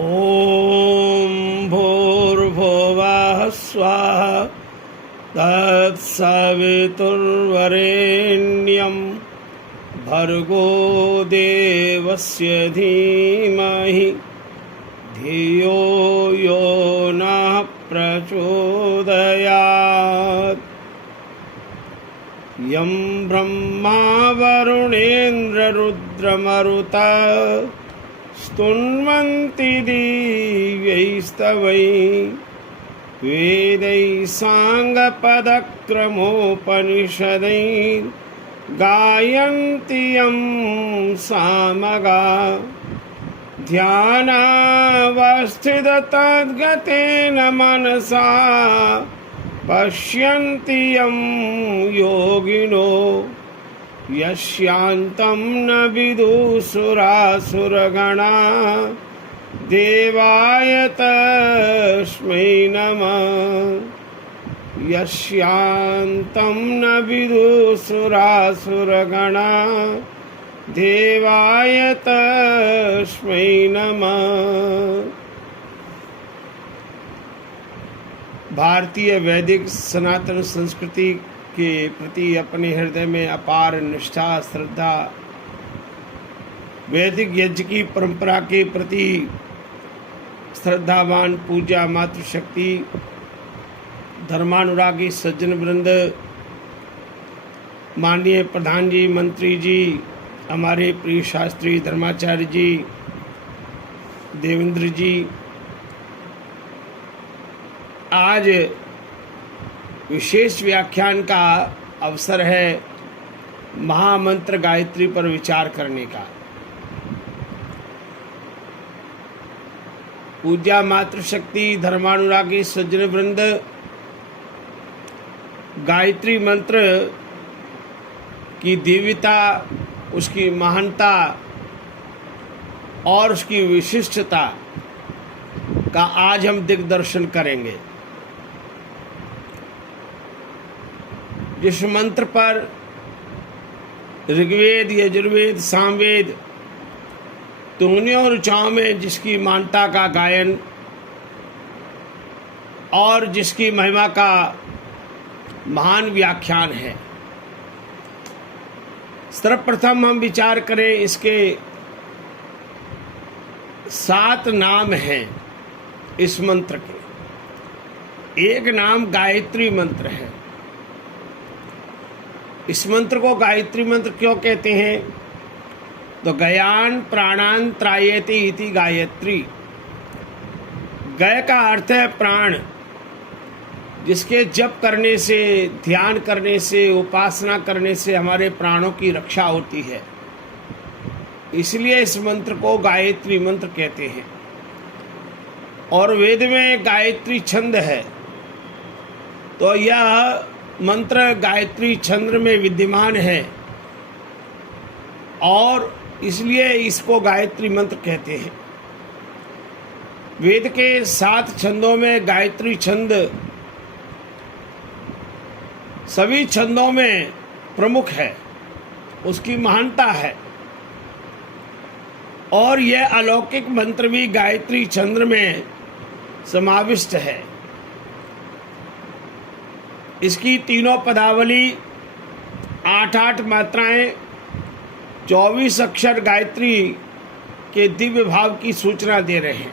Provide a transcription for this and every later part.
ॐ भूर्भुवः स्वः तत्सवितुर्वरेण्यं भर्गो देवस्य धीमहि धियो यो नः प्रचोदयात्। यं ब्रह्मा वरुणेन्द्ररुद्रमरुता स्तुन्वन्ति दिव्यैस्तवैः वेदैः साङ्गपदक्रमोपनिषदैः गायन्ति यं सामगाः। ध्यानावस्थिततद्गतेन मनसा पश्यन्ति यं योगिनो यस्यान्तं न विदुषुरासुरगणा देवाय तस्मै नमः। यस्यान्तं न विदुषुरासुरगणा देवाय तस्मै नमः। भारतीय वैदिक सनातन संस्कृति के प्रति अपने हृदय में अपार निष्ठा श्रद्धा, वैदिक यज्ञ की परंपरा के प्रति श्रद्धावान पूजा मातृशक्ति धर्मानुरागी सज्जन वृंद, माननीय प्रधान जी, मंत्री जी, हमारे प्रिय शास्त्री धर्माचार्य जी, देवेंद्र जी, आज विशेष व्याख्यान का अवसर है महामंत्र गायत्री पर विचार करने का। पूज्या मातृशक्ति धर्मानुरागी सज्जन वृंद, गायत्री मंत्र की दिव्यता, उसकी महानता और उसकी विशिष्टता का आज हम दिग्दर्शन करेंगे। जिस मंत्र पर ऋग्वेद यजुर्वेद सामवेद तुंगनियों और ऋचाओं में जिसकी मान्यता का गायन और जिसकी महिमा का महान व्याख्यान है, सर्वप्रथम हम विचार करें इसके 7 नाम हैं इस मंत्र के। एक नाम गायत्री मंत्र है। इस मंत्र को गायत्री मंत्र क्यों कहते हैं? तो गयान प्राणान त्रायेति इति गायत्री। गय का अर्थ है प्राण, जिसके जप करने से, ध्यान करने से, उपासना करने से हमारे प्राणों की रक्षा होती है। इसलिए इस मंत्र को गायत्री मंत्र कहते हैं। और वेद में गायत्री छंद है, तो यह मंत्र गायत्री छंद में विद्यमान है और इसलिए इसको गायत्री मंत्र कहते हैं। वेद के 7 छंदों में गायत्री छंद सभी छंदों में प्रमुख है, उसकी महानता है। और यह अलौकिक मंत्र भी गायत्री छंद में समाविष्ट है। इसकी तीनों पदावली, 8-8 मात्राएं, 24 अक्षर गायत्री के दिव्य भाव की सूचना दे रहे हैं।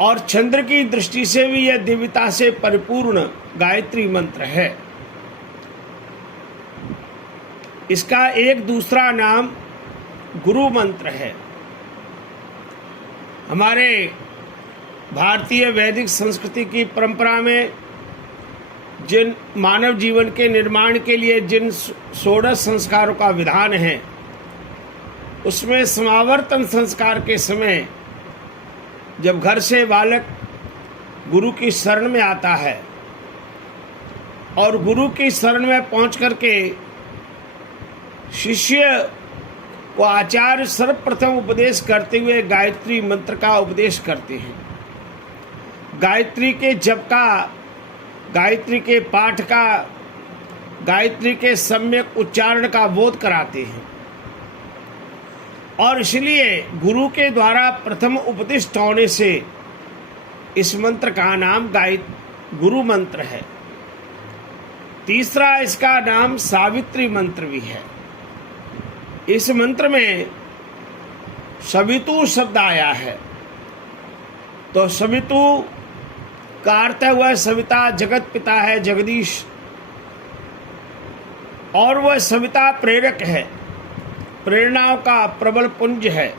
और चंद्र की दृष्टि से भी यह दिव्यता से परिपूर्ण गायत्री मंत्र है। इसका एक दूसरा नाम गुरु मंत्र है। हमारे भारतीय वैदिक संस्कृति की परंपरा में जिन मानव जीवन के निर्माण के लिए जिन 16 संस्कारों का विधान है, उसमें समावर्तन संस्कार के समय जब घर से बालक गुरु की शरण में आता है और गुरु की शरण में पहुंच करके शिष्य को आचार्य सर्वप्रथम उपदेश करते हुए गायत्री मंत्र का उपदेश करते हैं। गायत्री के जप का, गायत्री के पाठ का, गायत्री के सम्यक उच्चारण का बोध कराते हैं। और इसलिए गुरु के द्वारा प्रथम उपदिष्ट होने से इस मंत्र का नाम गुरु मंत्र है। तीसरा इसका नाम सावित्री मंत्र भी है। इस मंत्र में सवितु शब्द आया है, तो सवितु का अर्थ हुआ सविता, जगत पिता है, जगदीश, और वह सविता प्रेरक है, प्रेरणाओं का प्रबल पुंज है।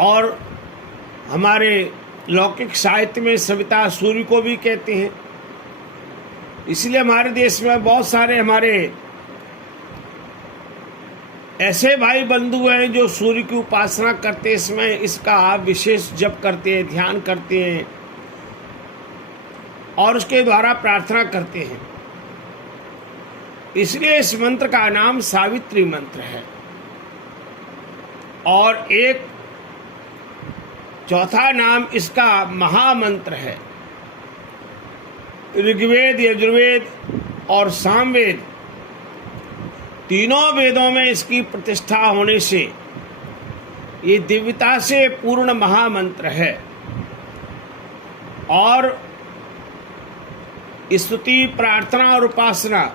और हमारे लौकिक साहित्य में सविता सूर्य को भी कहते हैं। इसलिए हमारे देश में बहुत सारे हमारे ऐसे भाई बंधु हैं जो सूर्य की उपासना करते हैं, इसमें इसका विशेष जप करते हैं, ध्यान करते हैं और उसके द्वारा प्रार्थना करते हैं। इसलिए इस मंत्र का नाम सावित्री मंत्र है। और एक चौथा नाम इसका महामंत्र है। ऋग्वेद, यजुर्वेद और सामवेद तीनों वेदों में इसकी प्रतिष्ठा होने से ये दिव्यता से पूर्ण महामंत्र है। और स्तुति, प्रार्थना और उपासना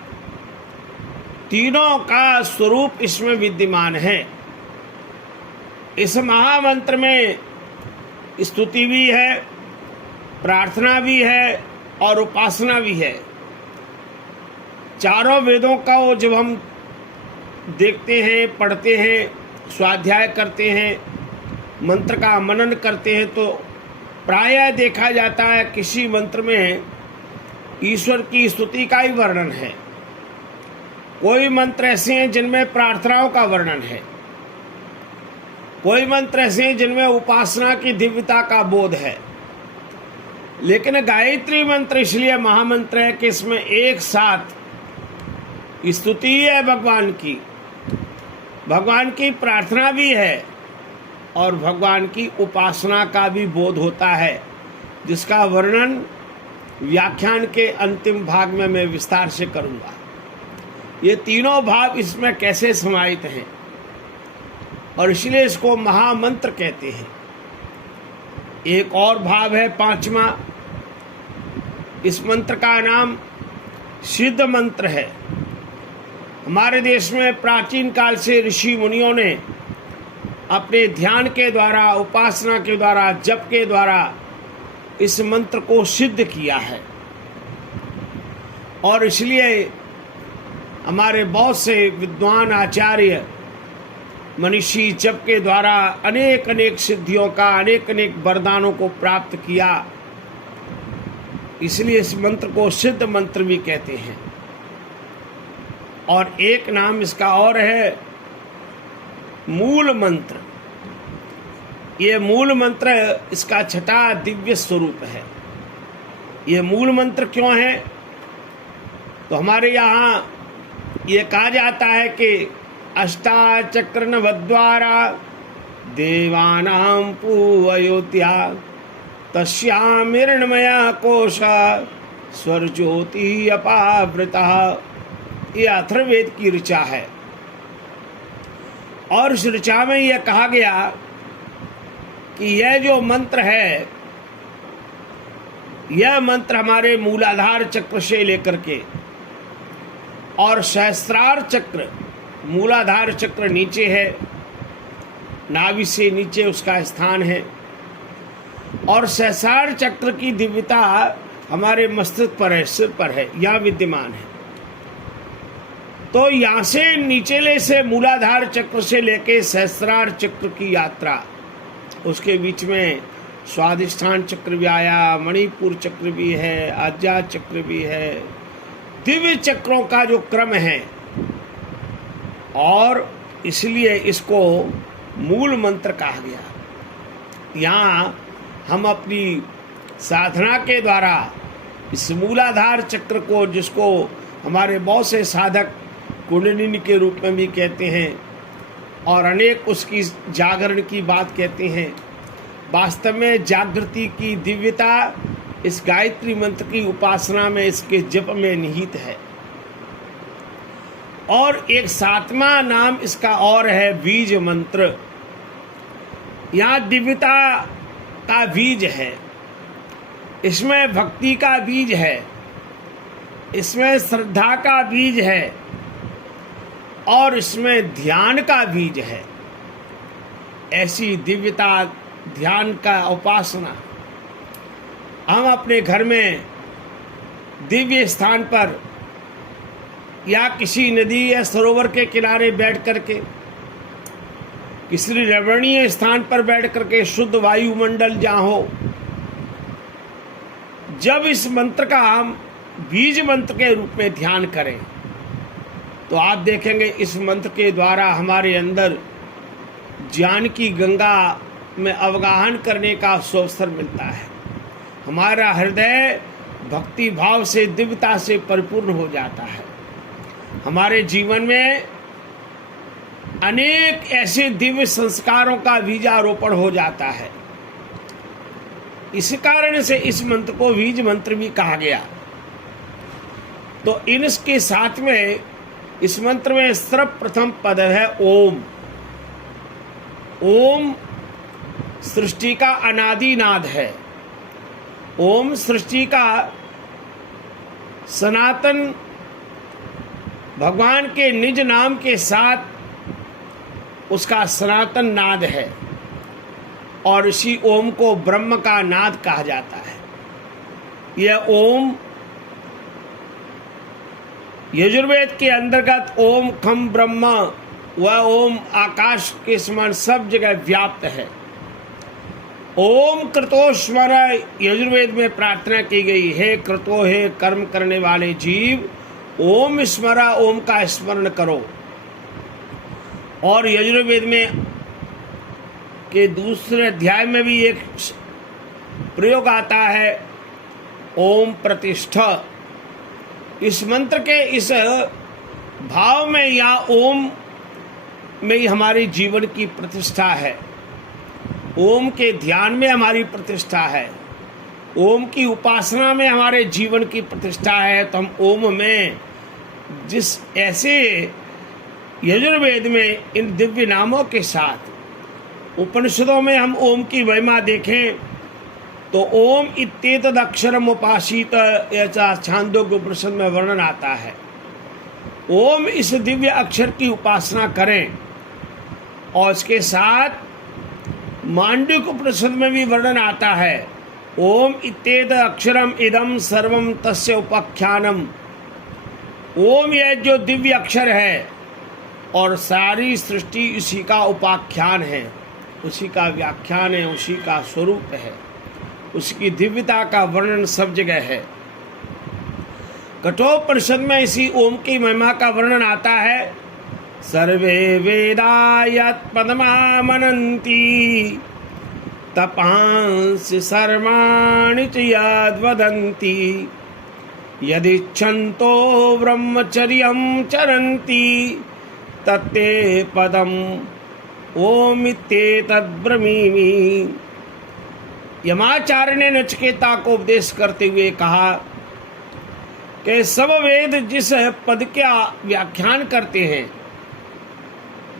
तीनों का स्वरूप इसमें विद्यमान है। इस महामंत्र में स्तुति भी है, प्रार्थना भी है और उपासना भी है। चारों वेदों का वो जब हम देखते हैं, पढ़ते हैं, स्वाध्याय करते हैं, मंत्र का मनन करते हैं, तो प्रायः देखा जाता है किसी मंत्र में ईश्वर की स्तुति का ही वर्णन है। कोई मंत्र ऐसे हैं जिनमें प्रार्थनाओं का वर्णन है, कोई मंत्र ऐसे हैं जिनमें उपासना की दिव्यता का बोध है। लेकिन गायत्री मंत्र इसलिए महामंत्र है कि इसमें एक साथ स्तुति है भगवान की प्रार्थना भी है और भगवान की उपासना का भी बोध होता है, जिसका वर्णन व्याख्यान के अंतिम भाग में मैं विस्तार से करूंगा। ये तीनों भाव इसमें कैसे समाहित हैं और इसलिए इसको महामंत्र कहते हैं। एक और भाव है पांचवा, इस मंत्र का नाम सिद्ध मंत्र है। हमारे देश में प्राचीन काल से ऋषि मुनियों ने अपने ध्यान के द्वारा, उपासना के द्वारा, जप के द्वारा इस मंत्र को सिद्ध किया है। और इसलिए हमारे बहुत से विद्वान आचार्य मनीषी जप के द्वारा अनेक अनेक सिद्धियों का, अनेक अनेक वरदानों को प्राप्त किया। इसलिए इस मंत्र को सिद्ध मंत्र भी कहते हैं। और एक नाम इसका और है मूल मंत्र। ये मूल मंत्र इसका छठा दिव्य स्वरूप है। ये मूल मंत्र क्यों है? तो हमारे यहाँ ये कहा जाता है कि अष्टाचक्रनवद्वारा देवानां पूवयोत्या तस्यामिर्णमया कोशा स्वरज्योति अपावृतः। ये अथर्ववेद की ऋचा है और इस ऋचा में यह कहा गया कि यह जो मंत्र है, यह मंत्र हमारे मूलाधार चक्र से लेकर के और सहस्रार चक्र, मूलाधार चक्र नीचे है, नाभि से नीचे उसका स्थान है, और सहस्रार चक्र की दिव्यता हमारे मस्तिष्क पर है, सिर पर है, यहाँ विद्यमान है। तो यहाँ से नीचेले से मूलाधार चक्र से लेके सहस्रार चक्र की यात्रा, उसके बीच में स्वादिष्ठान चक्र भी आया, मणिपुर चक्र भी है, आज्ञा चक्र भी है, दिव्य चक्रों का जो क्रम है। और इसलिए इसको मूल मंत्र कहा गया। यहाँ हम अपनी साधना के द्वारा इस मूलाधार चक्र को, जिसको हमारे बहुत से साधक कुंडलिनी के रूप में भी कहते हैं और अनेक उसकी जागरण की बात कहते हैं, वास्तव में जागृति की दिव्यता इस गायत्री मंत्र की उपासना में, इसके जप में निहित है। और एक सातवां नाम इसका और है बीज मंत्र। यहाँ दिव्यता का बीज है, इसमें भक्ति का बीज है, इसमें श्रद्धा का बीज है और इसमें ध्यान का बीज है। ऐसी दिव्यता, ध्यान का उपासना हम अपने घर में दिव्य स्थान पर या किसी नदी या सरोवर के किनारे बैठ करके, किसी रमणीय स्थान पर बैठ करके, शुद्ध वायुमंडल जहाँ हो, जब इस मंत्र का हम बीज मंत्र के रूप में ध्यान करें तो आप देखेंगे इस मंत्र के द्वारा हमारे अंदर ज्ञान की गंगा में अवगाहन करने का अवसर मिलता है। हमारा हृदय भक्ति भाव से, दिव्यता से परिपूर्ण हो जाता है। हमारे जीवन में अनेक ऐसे दिव्य संस्कारों का बीजारोपण हो जाता है। इस कारण से इस मंत्र को बीज मंत्र भी कहा गया। तो इनके साथ में इस मंत्र में सर्वप्रथम पद है ओम। ओम सृष्टि का अनादि नाद है। ओम सृष्टि का सनातन भगवान के निज नाम के साथ उसका सनातन नाद है और इसी ओम को ब्रह्म का नाद कहा जाता है। यह ओम यजुर्वेद के अंतर्गत ओम खम ब्रह्म, वह ओम आकाश के समान सब जगह व्याप्त है। ओम कृतो स्मर, यजुर्वेद में प्रार्थना की गई, हे कृतो, हे कर्म करने वाले जीव, ओम स्मरा, ओम का स्मरण करो। और यजुर्वेद में के दूसरे अध्याय में भी एक प्रयोग आता है, ओम प्रतिष्ठा। इस मंत्र के इस भाव में या ओम में ही हमारे जीवन की प्रतिष्ठा है। ओम के ध्यान में हमारी प्रतिष्ठा है, ओम की उपासना में हमारे जीवन की प्रतिष्ठा है। तो हम ओम में जिस ऐसे यजुर्वेद में इन दिव्य नामों के साथ उपनिषदों में हम ओम की महिमा देखें तो ओम इत्येतद अक्षरम उपासित, ऐसा छांदोग्य उपनिषद में वर्णन आता है। ओम इस दिव्य अक्षर की उपासना करें। और इसके साथ मांडुक्य उपनिषद में भी वर्णन आता है, ओम इत्येतद अक्षरम इदम सर्वम तस्य उपाख्यानम। ओम यह जो दिव्य अक्षर है और सारी सृष्टि उसी का उपाख्यान है, उसी का व्याख्यान है, उसी का स्वरूप है, उसकी दिव्यता का वर्णन सब जगह है। कठोपनिषद में इसी ओम की महिमा का वर्णन आता है, सर्वे वेदा यत् पदमामनन्ति तपांसि सर्वाणि च यद्वदन्ति यदिच्छन्तो ब्रह्मचर्यं चरन्ति तत्ते पदम ओमित्येतद् ब्रवीमि। यमाचार्य ने नचिकेता को उपदेश करते हुए कहा कि सब वेद जिस पद का व्याख्यान करते हैं,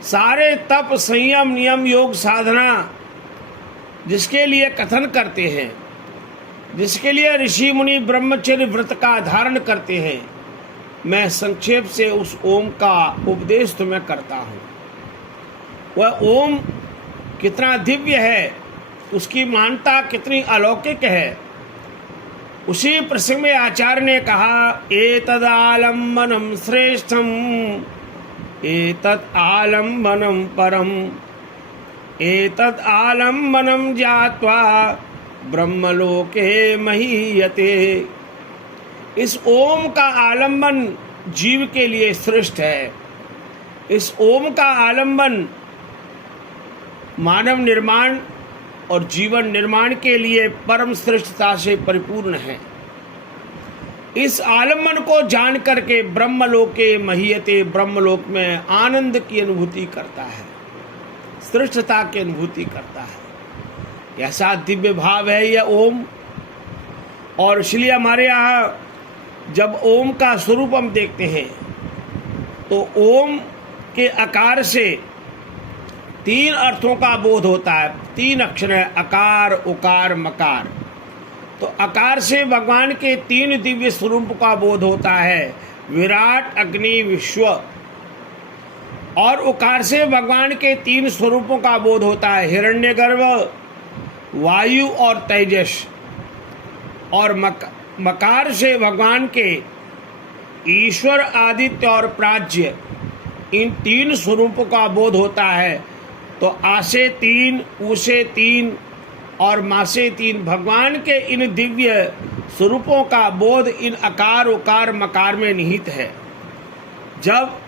सारे तप, संयम, नियम, योग, साधना जिसके लिए कथन करते हैं, जिसके लिए ऋषि मुनि ब्रह्मचर्य व्रत का धारण करते हैं, मैं संक्षेप से उस ओम का उपदेश तुम्हें करता हूँ। वह ओम कितना दिव्य है, उसकी महानता कितनी अलौकिक है। उसी प्रसंग में आचार्य ने कहा, एतदालम्बनम श्रेष्ठम एतत् आलम्बनम परम एतत् आलम्बनम ज्ञात्वा ब्रह्मलोके महीयते। इस ओम का आलम्बन जीव के लिए श्रेष्ठ है। इस ओम का आलम्बन मानव निर्माण और जीवन निर्माण के लिए परम श्रेष्ठता से परिपूर्ण है। इस आलम्बन को जान करके ब्रह्मलोके महीयते, ब्रह्मलोक में आनंद की अनुभूति करता है, श्रेष्ठता की अनुभूति करता है। ऐसा दिव्य भाव है यह ओम। और इसलिए हमारे यहाँ जब ओम का स्वरूप हम देखते हैं तो ओम के आकार से 3 अर्थों का बोध होता है। 3 अक्षर है, अकार, उकार, मकार। तो आकार से भगवान के 3 दिव्य स्वरूप का बोध होता है, विराट, अग्नि, विश्व। और उकार से भगवान के 3 स्वरूपों का बोध होता है, हिरण्यगर्भ, वायु और तेजस। और मकार से भगवान के ईश्वर, आदित्य और प्राज्य, इन 3 स्वरूपों का बोध होता है। तो आ से 3, उ से 3 और मा से 3 भगवान के इन दिव्य स्वरूपों का बोध इन अकार, उकार, मकार में निहित है। जब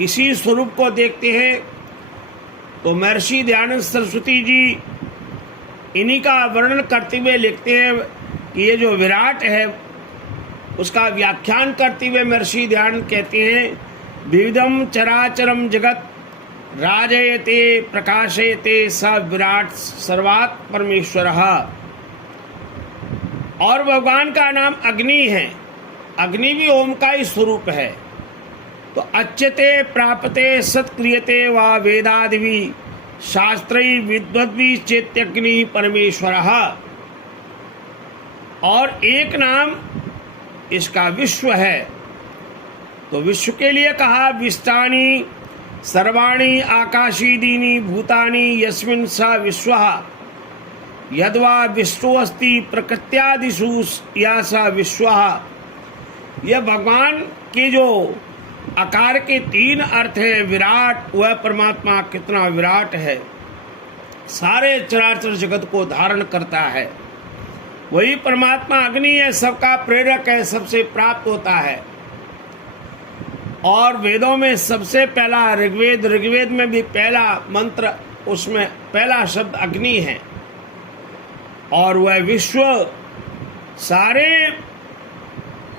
इसी स्वरूप को देखते हैं तो महर्षि दयानंद सरस्वती जी इन्हीं का वर्णन करते हुए लिखते हैं कि ये जो विराट है उसका व्याख्यान करते हुए महर्षि दयानंद कहते हैं, विविधम चराचरम जगत राजयते प्रकाशयते स विराट सर्वात् परमेश्वरः। और भगवान का नाम अग्नि है। अग्नि भी ओम का ही स्वरूप है। तो अच्यते प्राप्ते सत्क्रियते वा वेदादिवी शास्त्री विद्वद्वी चेत्यग्नि परमेश्वरः। और एक नाम इसका विश्व है। तो विश्व के लिए कहा, विस्तानि सर्वाणि आकाशीदीनि भूतानि यस्मिन् स विश्वः यद्वा विश्वो अस्ति प्रकृत्यादिषु या स विश्वः। यह भगवान के जो आकार के 3 अर्थ हैं, विराट, वह परमात्मा कितना विराट है, सारे चराचर जगत को धारण करता है। वही परमात्मा अग्नि है, सबका प्रेरक है, सबसे प्राप्त होता है। और वेदों में सबसे पहला ऋग्वेद में भी पहला मंत्र, उसमें पहला शब्द अग्नि है। और वह विश्व, सारे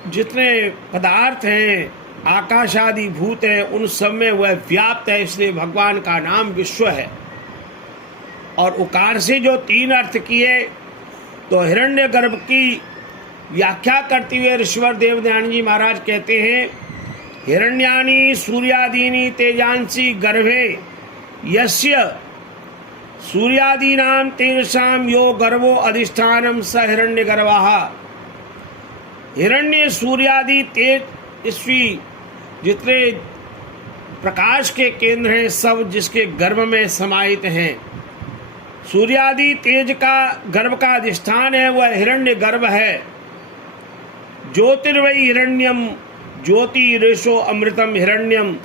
जितने पदार्थ हैं, आकाश आदि भूत हैं, उन सब में वह व्याप्त है, इसलिए भगवान का नाम विश्व है। और उकार से जो 3 अर्थ किए, तो हिरण्यगर्भ की व्याख्या करते हुए ऋषिवर देवदयानंद जी महाराज कहते हैं, हिरण्यानि सूर्यादीनि तेजांसि गर्भे यस्य सूर्यादीनां तेजसां यो गर्भो अधिष्ठानम स हिरण्यगर्भः। हिरण्य, सूर्यादि, तेजस्वी जितने प्रकाश के केंद्र हैं, सब जिसके गर्भ में समाहित हैं। सूर्यादि तेज का गर्भ का अधिष्ठान है, वह हिरण्य गर्भ है। ज्योतिर्वै हिरण्यम ज्योति रेशो अमृतम हिरण्यम,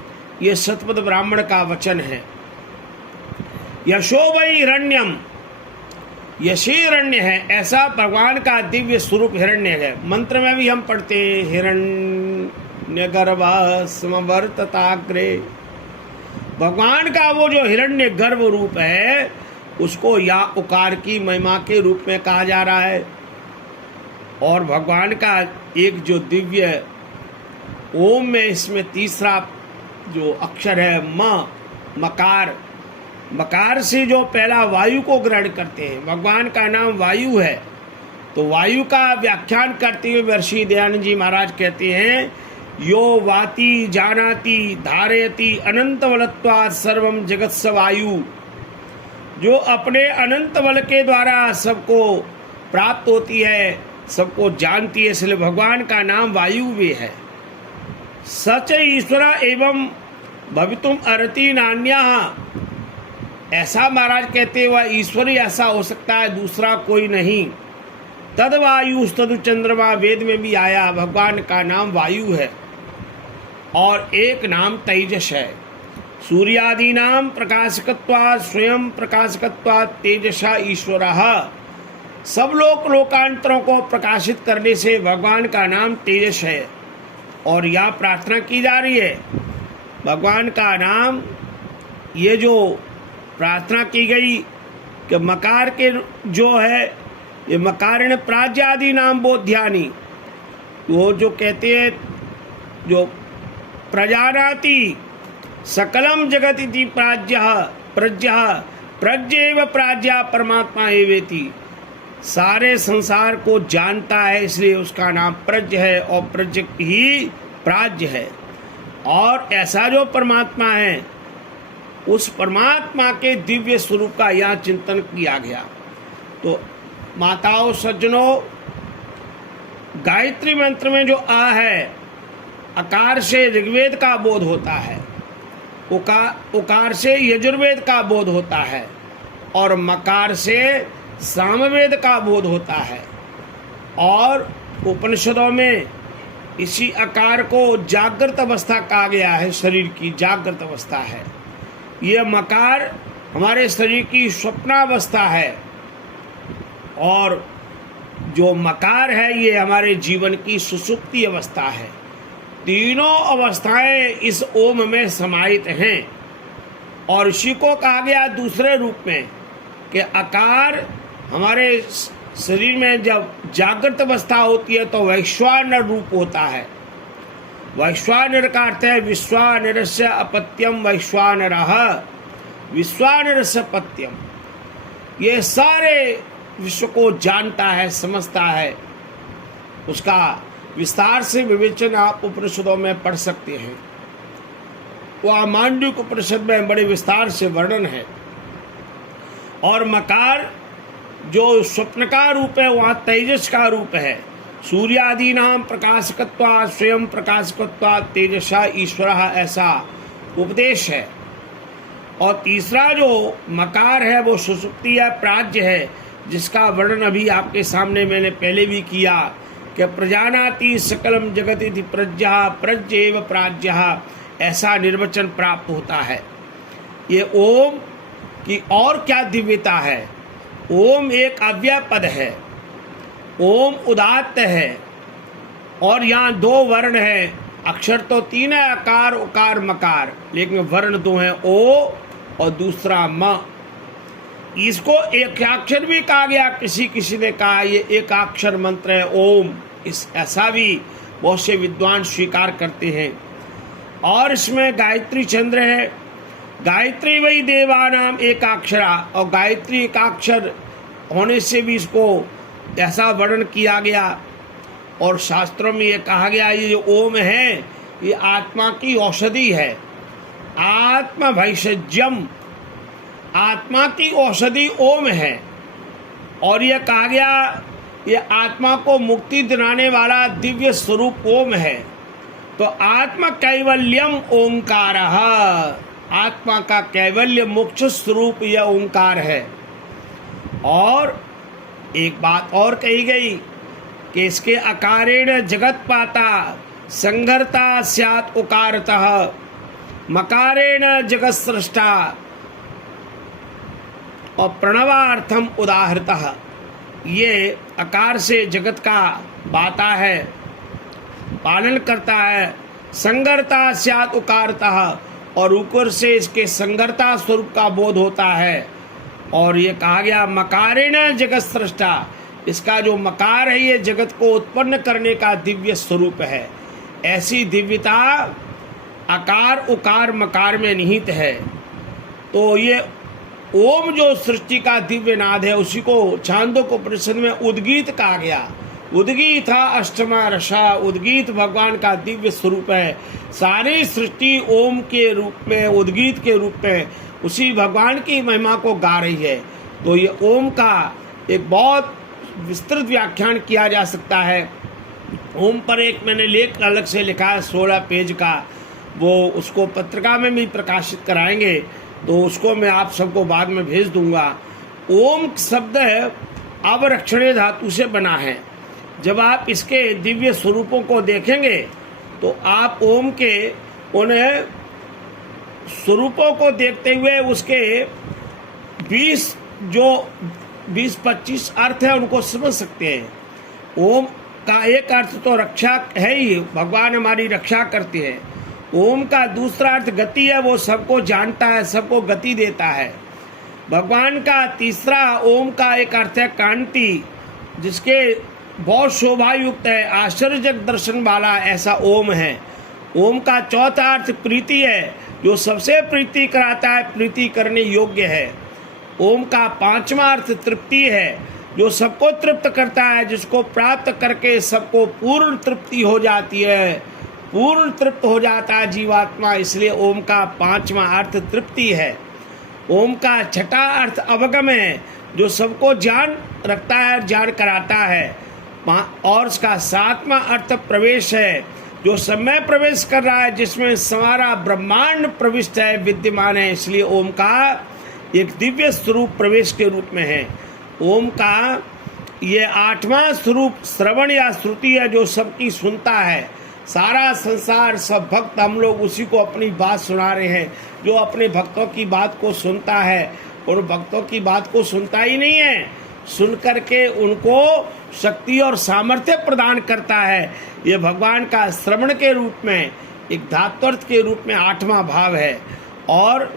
ये शतपथ ब्राह्मण का वचन है। यशो वै हिरण्यम, यशी हिरण्य है, ऐसा भगवान का दिव्य स्वरूप हिरण्य है। मंत्र में भी हम पढ़ते हैं, हिरण्यगर्भः समवर्तताग्रे। भगवान का वो जो हिरण्य गर्भ रूप है, उसको या उकार की महिमा के रूप में कहा जा रहा है। और भगवान का एक जो दिव्य ओम में, इसमें तीसरा जो अक्षर है मकार, मकार से जो पहला वायु को ग्रहण करते हैं, भगवान का नाम वायु है। तो वायु का व्याख्यान करते हुए महर्षि दयानंद जी महाराज कहते हैं, यो वाति जानाति धारयति अनंत बलत्वात् सर्वम जगत स वायु। जो अपने अनंत बल के द्वारा सबको प्राप्त होती है, सबको जानती है, इसलिए भगवान का नाम वायु भी है। सच ईश्वर एवं भवितुम अर्हति नान्यः। ऐसा महाराज कहते हैं, वह ईश्वर ही ऐसा हो सकता है, दूसरा कोई नहीं। तद वायु तदु चंद्रमा, वेद में भी आया, भगवान का नाम वायु है। और एक नाम तेजस है। सूर्यादीनां प्रकाशकत्वात् स्वयं प्रकाशकत्वात् तेजसा ईश्वरः। सब लोकांतरों को प्रकाशित करने से भगवान का नाम तेजस है। और यहाँ प्रार्थना की जा रही है, भगवान का नाम, ये जो प्रार्थना की गई कि मकार के जो है, ये मकारिण प्राज्यादि नाम बोध्यानि, वो जो कहते हैं, जो प्रजानाति सकलम जगत इति प्राज्यः प्रज्ञः प्रज्ञैव प्राज्ञा परमात्मा एवेति। सारे संसार को जानता है, इसलिए उसका नाम प्रज्ञ है। और प्रज्ञ ही प्राज्य है। और ऐसा जो परमात्मा है, उस परमात्मा के दिव्य स्वरूप का यहाँ चिंतन किया गया। तो माताओं सज्जनों, गायत्री मंत्र में जो आ है, अकार से ऋग्वेद का बोध होता है, उकार से यजुर्वेद का बोध होता है और मकार से सामवेद का बोध होता है। और उपनिषदों में इसी आकार को जागृत अवस्था कहा गया है, शरीर की जागृत अवस्था है। यह मकार हमारे शरीर की स्वप्नावस्था है और जो मकार है ये हमारे जीवन की सुषुप्ति अवस्था है। तीनों अवस्थाएं इस ओम में समाहित हैं और इसी को कहा गया दूसरे रूप में कि आकार हमारे शरीर में जब जागृत अवस्था होती है तो वैश्वानर रूप होता है। वैश्वानर का अर्थ है विश्वानरस्य अपत्यम वैश्वानरः, विश्वानरस्य पत्यम। ये सारे विश्व को जानता है, समझता है। उसका विस्तार से विवेचन आप उपनिषदों में पढ़ सकते हैं। वह मांडुक्य उपनिषद में बड़े विस्तार से वर्णन है। और मकार जो स्वप्न का रूप है, वहाँ तेजस का रूप है। सूर्यादि नाम प्रकाशकत्वा स्वयं प्रकाशकत्वा तेजसा ईश्वरः, ऐसा उपदेश है। और तीसरा जो मकार है वो सुषुप्ति है, प्राज्ञ है, जिसका वर्णन अभी आपके सामने मैंने पहले भी किया कि प्रजानाति सकलम जगति प्रज्ञा प्रज्ञेव प्राज्ञः, ऐसा निर्वचन प्राप्त होता है। ये ओम की और क्या दिव्यता है। ओम एक अव्यय पद है, ओम उदात्त है और यहाँ दो वर्ण है। अक्षर तो तीन है, अकार उकार मकार, लेकिन वर्ण दो हैं, ओ और दूसरा म। इसको एकाक्षर भी कहा गया, किसी ने कहा ये एकाक्षर मंत्र है ओम, इस ऐसा भी बहुत से विद्वान स्वीकार करते हैं। और इसमें गायत्री चंद्र है। गायत्री वही देवानाम एकाक्षरा, और गायत्री एकाक्षर होने से भी इसको ऐसा वर्णन किया गया। और शास्त्रों में ये कहा गया ये जो ओम है ये आत्मा की औषधि है। आत्मा भैषज्यम, आत्मा की औषधि ओम है। और ये कहा गया ये आत्मा को मुक्ति दिलाने वाला दिव्य स्वरूप ओम है। तो आत्मा कैवल्यम ओंकारः, आत्मा का कैवल्य मोक्ष स्वरूप यह ओंकार है। और एक बात और कही गई कि इसके अकारेण जगत पाता संघर्ता स्यात् उकारतः, मकारेण जगत सृष्टा और प्रणवार्थम उदाहृतः। ये आकार से जगत का बाता है, पालन करता है। संगरता स्यात् उकारतः, और ऊपर से इसके संगरता स्वरूप का बोध होता है। और ये कहा गया मकारेण जगत सृष्टा, इसका जो मकार है ये जगत को उत्पन्न करने का दिव्य स्वरूप है। ऐसी दिव्यता आकार उकार मकार में निहित है। तो ये ओम जो सृष्टि का दिव्य नाद है उसी को छांदोग्य उपनिषद में उद्गीत कहा गया। उद्गीत अष्टमा रसा, उद्गीत भगवान का दिव्य स्वरूप है। सारी सृष्टि ओम के रूप में, उद्गीत के रूप में उसी भगवान की महिमा को गा रही है। तो ये ओम का एक बहुत विस्तृत व्याख्यान किया जा सकता है। ओम पर एक मैंने लेख अलग से लिखा है 16 पेज का, वो उसको पत्रिका में भी प्रकाशित कराएंगे, तो उसको मैं आप सबको बाद में भेज दूंगा। ओम शब्द अवरक्षणे धातु से बना है। जब आप इसके दिव्य स्वरूपों को देखेंगे तो आप ओम के उन स्वरूपों को देखते हुए उसके 20-25 अर्थ है उनको समझ सकते हैं। ओम का एक अर्थ तो रक्षा है ही, भगवान हमारी रक्षा करते हैं। ओम का दूसरा अर्थ गति है, वो सबको जानता है, सबको गति देता है। भगवान का तीसरा ओम का एक अर्थ है कांति, जिसके बहुत शोभा युक्त है, आश्चर्यजनक दर्शन वाला, ऐसा ओम है। ओम का चौथा अर्थ प्रीति है, जो सबसे प्रीति कराता है, प्रीति करने योग्य है। ओम का पांचवा अर्थ तृप्ति है, जो सबको तृप्त करता है, जिसको प्राप्त करके सबको पूर्ण तृप्ति हो जाती है। पूर्ण तृप्त हो जाता है जीवात्मा। इसलिए ओम का 5वां अर्थ तृप्ति है। ओम का 6ठा अर्थ अवगम है, जो सबको जान रखता है, जान कराता है। और उसका 7वां अर्थ प्रवेश है, जो सब में प्रवेश कर रहा है, जिसमें सारा ब्रह्मांड प्रविष्ट है, विद्यमान है। इसलिए ओम का एक दिव्य स्वरूप प्रवेश के रूप में है। ओम का ये 8वां स्वरूप श्रवण या श्रुति है, जो सबकी सुनता है। सारा संसार, सब भक्त, हम लोग उसी को अपनी बात सुना रहे हैं, जो अपने भक्तों की बात को सुनता है और भक्तों की बात को सुनता ही नहीं है, सुन करके उनको शक्ति और सामर्थ्य प्रदान करता है। ये भगवान का श्रवण के रूप में, एक धात्वर्थ के रूप में 8वां भाव है। और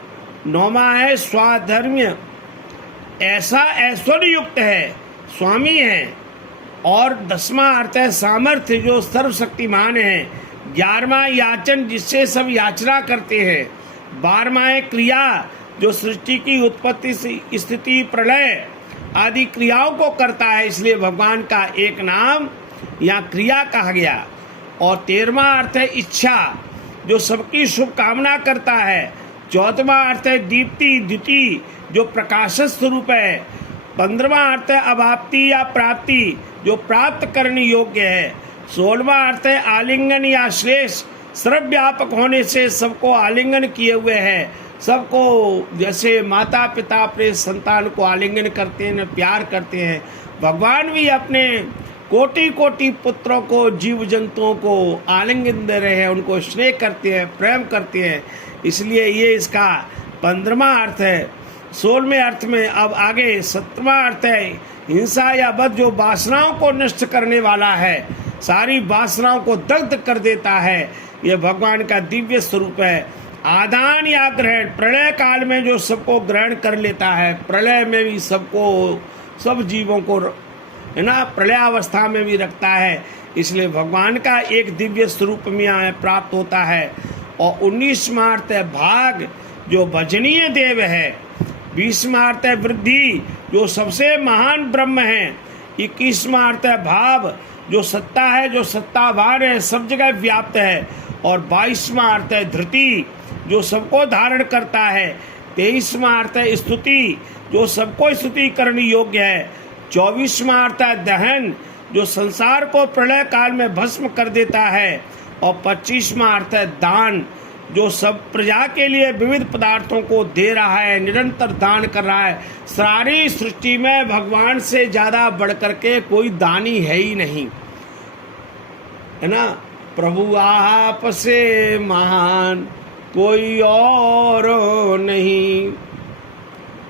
9वां है स्वाधर्म्य, ऐसा ऐश्वर्य युक्त है, स्वामी है। और 10वां अर्थ है सामर्थ्य, जो सर्वशक्तिमान है। 11वां याचन, जिससे सब याचना करते हैं। 12वां है क्रिया, जो सृष्टि की उत्पत्ति, स्थिति, प्रलय आदि क्रियाओं को करता है। इसलिए भगवान का एक नाम या क्रिया कहा गया। और 13वां अर्थ है इच्छा, जो सबकी शुभकामना करता है। 14वां अर्थ है दीप्ति, द्युति, जो प्रकाश स्वरूप है। 15वां अर्थ है अवाप्ति या प्राप्ति, जो प्राप्त करने योग्य है। 16वां अर्थ है आलिंगन या श्लेष, सर्वव्यापक होने से सबको आलिंगन किए हुए है। सबको, जैसे माता पिता अपने संतान को आलिंगन करते हैं, प्यार करते हैं, भगवान भी अपने कोटि कोटि पुत्रों को, जीव जंतुओं को आलिंगन दे रहे हैं, उनको स्नेह करते हैं, प्रेम करते हैं। इसलिए ये इसका 15वां अर्थ है। 16वें अर्थ में अब आगे 17वां अर्थ है हिंसा या वध, जो वासनाओं को नष्ट करने वाला है, सारी वासनाओं को दग्ध कर देता है। ये भगवान का दिव्य स्वरूप है। आदान या ग्रहण, प्रलय काल में जो सबको ग्रहण कर लेता है, प्रलय में भी सबको, सब जीवों को है ना, प्रलयावस्था में भी रखता है। इसलिए भगवान का एक दिव्य स्वरूप में प्राप्त होता है। और 19वां अर्थ है भाग, जो भजनीय देव है। 20वां अर्थ है वृद्धि, जो सबसे महान ब्रह्म है। 21वां अर्थ है भाव, जो सत्ता है, जो सत्तावान है, सब जगह व्याप्त है। और 22वां अर्थ है धृति, जो सबको धारण करता है। 23वां अर्थ है स्तुति, जो सबको स्तुति करने योग्य है। 24वां अर्थ है दहन, जो संसार को प्रलय काल में भस्म कर देता है। और 25वां अर्थ है दान, जो सब प्रजा के लिए विविध पदार्थों को दे रहा है, निरंतर दान कर रहा है। सारी सृष्टि में भगवान से ज्यादा बढ़कर के कोई दानी है ही नहीं, है ना। प्रभु आप से महान कोई और नहीं,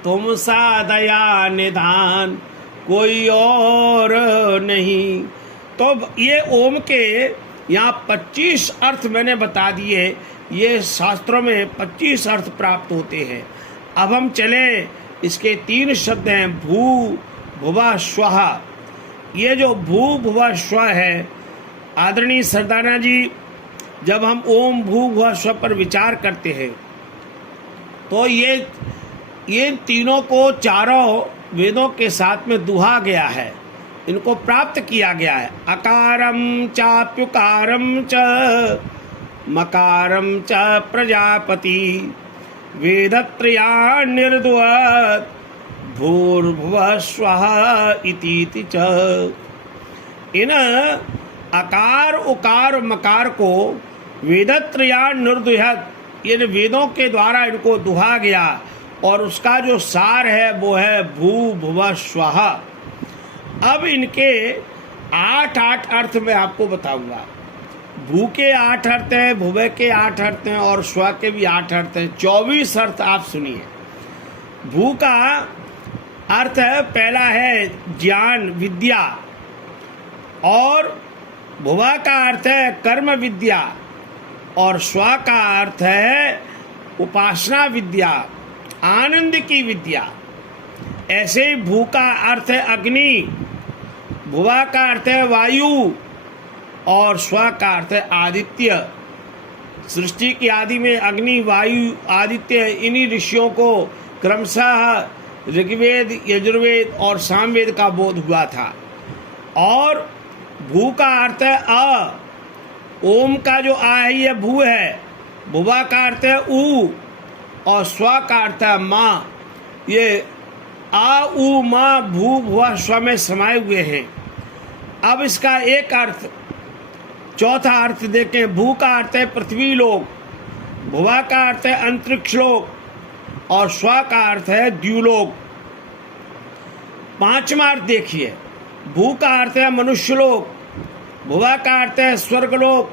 तुम सा दया निधान कोई और नहीं। तो ये ओम के यहाँ 25 अर्थ मैंने बता दिए। ये शास्त्रों में 25 अर्थ प्राप्त होते हैं। अब हम चलें, इसके 3 शब्द हैं भू भुवा स्वः। ये जो भू भुवा स्वः है, आदरणीय सरदाना जी, जब हम ओम भू भुवा स्वः पर विचार करते हैं तो ये तीनों को चारों वेदों के साथ में दुहा गया है, इनको प्राप्त किया गया है। अकारम चाप्युकारम च मकारम च प्रजापति वेदत्रया निर्द्वत् भूर्भुवः स्वः इति च। इन अकार उकार मकार को वेदत्रया निर्द्वत्, इन वेदों के द्वारा इनको दुहा गया। और उसका जो सार है वो है भू भुवः स्वः। अब इनके 8 अर्थ मैं आपको बताऊंगा। भू के 8 अर्थ हैं, भुव के 8 अर्थ हैं और स्व के भी 8 अर्थ हैं। 24 अर्थ आप सुनिए। भू का अर्थ है, पहला है ज्ञान विद्या, और भुवा का अर्थ है कर्म विद्या, और स्व का अर्थ है उपासना विद्या, आनंद की विद्या। ऐसे ही भू का अर्थ है अग्नि, भुवा का अर्थ है वायु, और स्व का अर्थ है आदित्य। सृष्टि की आदि में अग्नि, वायु, आदित्य, इन्हीं ऋषियों को क्रमशः ऋग्वेद, यजुर्वेद और सामवेद का बोध हुआ था। और भू का अर्थ है अ, ओम का जो आ है ये भू है, भुवा का अर्थ है ऊ, और स्व का अर्थ है माँ। ये आ ऊ माँ भू भुवा स्व में समाये हुए हैं। अब इसका एक अर्थ, चौथा अर्थ देखें। भू का अर्थ है पृथ्वी लोक, भुवा का अर्थ है अंतरिक्ष लोक, और स्व का अर्थ है द्युलोक। पांचवा अर्थ देखिए, भू का अर्थ है मनुष्य लोक, भुवा का अर्थ है स्वर्गलोक,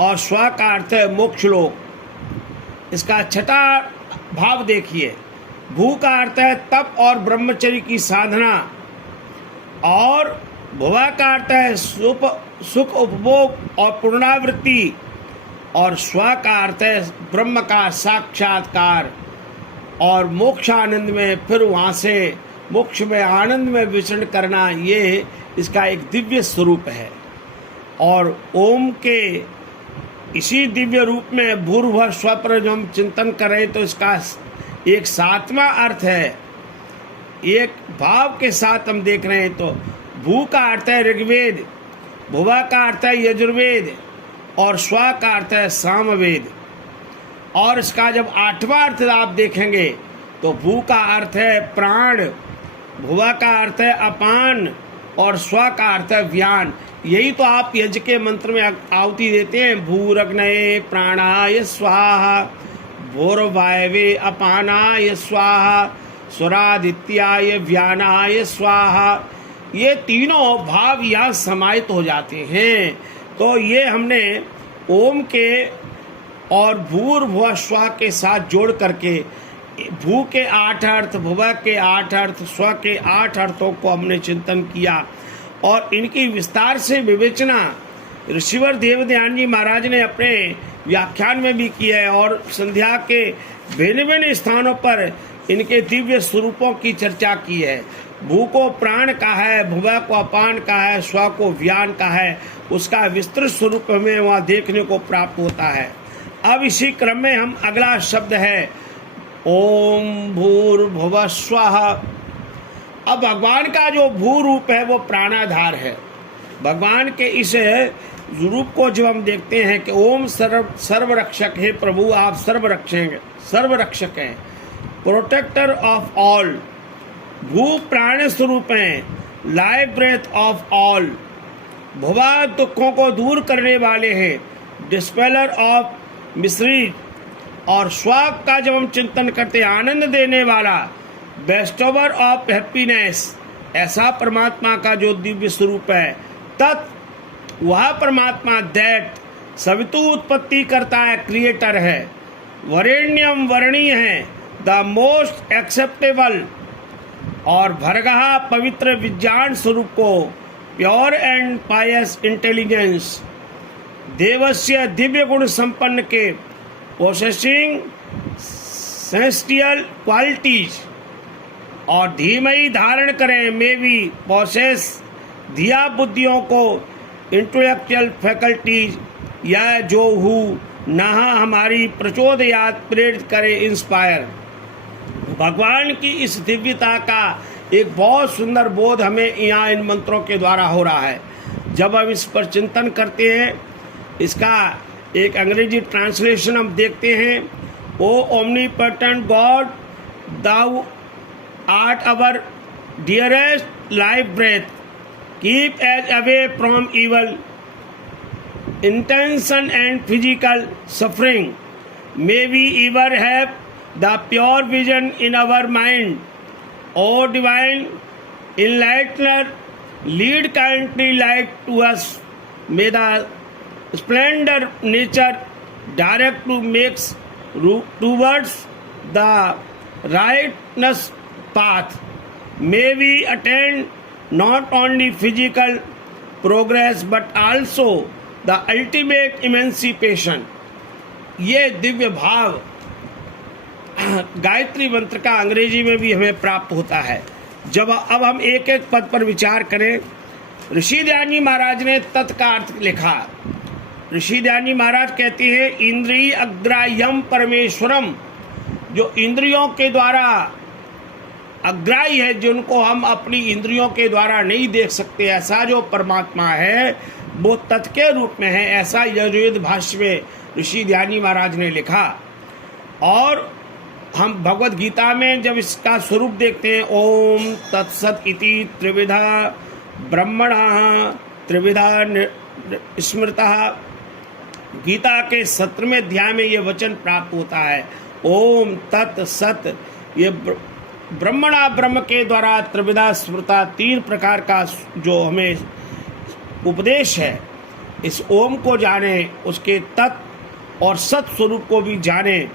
और स्व का अर्थ है मोक्ष लोक। इसका छठा भाव देखिए, भू का अर्थ है तप और ब्रह्मचर्य की साधना, और भुवा का अर्थ है सुख उपभोग और पुनरावृत्ति, और स्व का अर्थ है ब्रह्म का साक्षात्कार और मोक्ष आनंद में, फिर वहाँ से मोक्ष में आनंद में विचरण करना। ये इसका एक दिव्य स्वरूप है। और ओम के इसी दिव्य रूप में भूर्भुवः स्व पर जो हम चिंतन करें तो इसका एक सातवां अर्थ है। एक भाव के साथ हम देख रहे हैं तो भू का अर्थ है ऋग्वेद, भुवा का अर्थ है यजुर्वेद, और स्व का अर्थ है सामवेद। और इसका जब आठवां अर्थ आप देखेंगे तो भू का अर्थ है प्राण, भुवा का अर्थ है अपान, और स्व का अर्थ है व्यान। यही तो आप यज्ञ के मंत्र में आहुति देते हैं, भूरग्नये प्राणाय स्वाहा, भोर्वायवे अपानाय स्वाहा, स्वरादित्याय व्यानाय स्वाहा। ये तीनों भाव यहाँ समाहित हो जाते हैं। तो ये हमने ओम के और भूर्भुवः स्व के साथ जोड़ करके भू के 8 अर्थ, भुवा के 8 अर्थ, स्व के 8 अर्थों को हमने चिंतन किया, और इनकी विस्तार से विवेचना ऋषिवर देवदयान जी महाराज ने अपने व्याख्यान में भी किया है, और संध्या के भिन्न भिन्न स्थानों पर इनके दिव्य स्वरूपों की चर्चा की है। भू को प्राण का है, भुवा को अपान का है, स्व को व्यान का है। उसका विस्तृत स्वरूप हमें वहाँ देखने को प्राप्त होता है। अब इसी क्रम में हम अगला शब्द है ओम भूर्भुवः स्वः। अब भगवान का जो भू रूप है वो प्राणाधार है। भगवान के इस रूप को जब हम देखते हैं कि ओम सर्वरक्षक है प्रभु, आप सर्वरक्षक हैं, प्रोटेक्टर ऑफ ऑल। भू प्राण स्वरूप हैं, लाइफ ब्रेथ ऑफ ऑल। भुवा दुखों को दूर करने वाले हैं, डिस्पेलर ऑफ मिसरी। और स्व का जब हम चिंतन करते हैं, आनंद देने वाला, बेस्टोवर ऑफ हैप्पीनेस। ऐसा परमात्मा का जो दिव्य स्वरूप है, तत् वह परमात्मा दैट सवितु उत्पत्ति करता है, क्रिएटर है। वरेण्यम वर्णीय है, द मोस्ट एक्सेप्टेबल। और भर्गः पवित्र विज्ञान स्वरूप को, प्योर एंड पायस इंटेलिजेंस। देवस्य दिव्य गुण संपन्न के, पोसेसिंग सेलेस्टियल क्वालिटीज। और धीमहि धारण करें, में भी पोसेस धिया बुद्धियों को, इंटेलेक्चुअल फैकल्टीज। यह जो हूँ नहा हमारी प्रचोदयात प्रेरित करे, इंस्पायर। भगवान की इस दिव्यता का एक बहुत सुंदर बोध हमें यहाँ इन मंत्रों के द्वारा हो रहा है। जब हम इस पर चिंतन करते हैं, इसका एक अंग्रेजी ट्रांसलेशन हम देखते हैं, O omnipotent God, thou art our dearest life breath, keep us away from evil intention and physical suffering. May we ever have the pure vision in our mind. O divine enlightener, lead kindly light to us. May the splendor nature direct to makes towards the righteous path. May we attain not only physical progress but also the ultimate emancipation. ये दिव्य भाव गायत्री मंत्र का अंग्रेजी में भी हमें प्राप्त होता है। जब अब हम एक एक पद पर विचार करें, ऋषि दयान जी महाराज ने तत् का अर्थ लिखा। ऋषि दयान जी महाराज कहते हैं, इंद्रिय अग्राह्यम परमेश्वरम। जो इंद्रियों के द्वारा अग्राही है, जिनको हम अपनी इंद्रियों के द्वारा नहीं देख सकते, ऐसा जो परमात्मा है वो तत् के रूप में है। ऐसा यजुर्वेद भाष्य में ऋषि ध्यानी महाराज ने लिखा। और हम भगवत गीता में जब इसका स्वरूप देखते हैं, ओम तत्सत इति त्रिविधा ब्रह्मणा त्रिविधा स्मृतः, गीता के 17वें अध्याय में ये वचन प्राप्त होता है, ओम तत् सत। ये ब्रह्मणा, ब्रह्म के द्वारा त्रिविधा स्मृता, 3 प्रकार का जो हमें उपदेश है, इस ओम को जाने, उसके तत् और सत स्वरूप को भी जाने।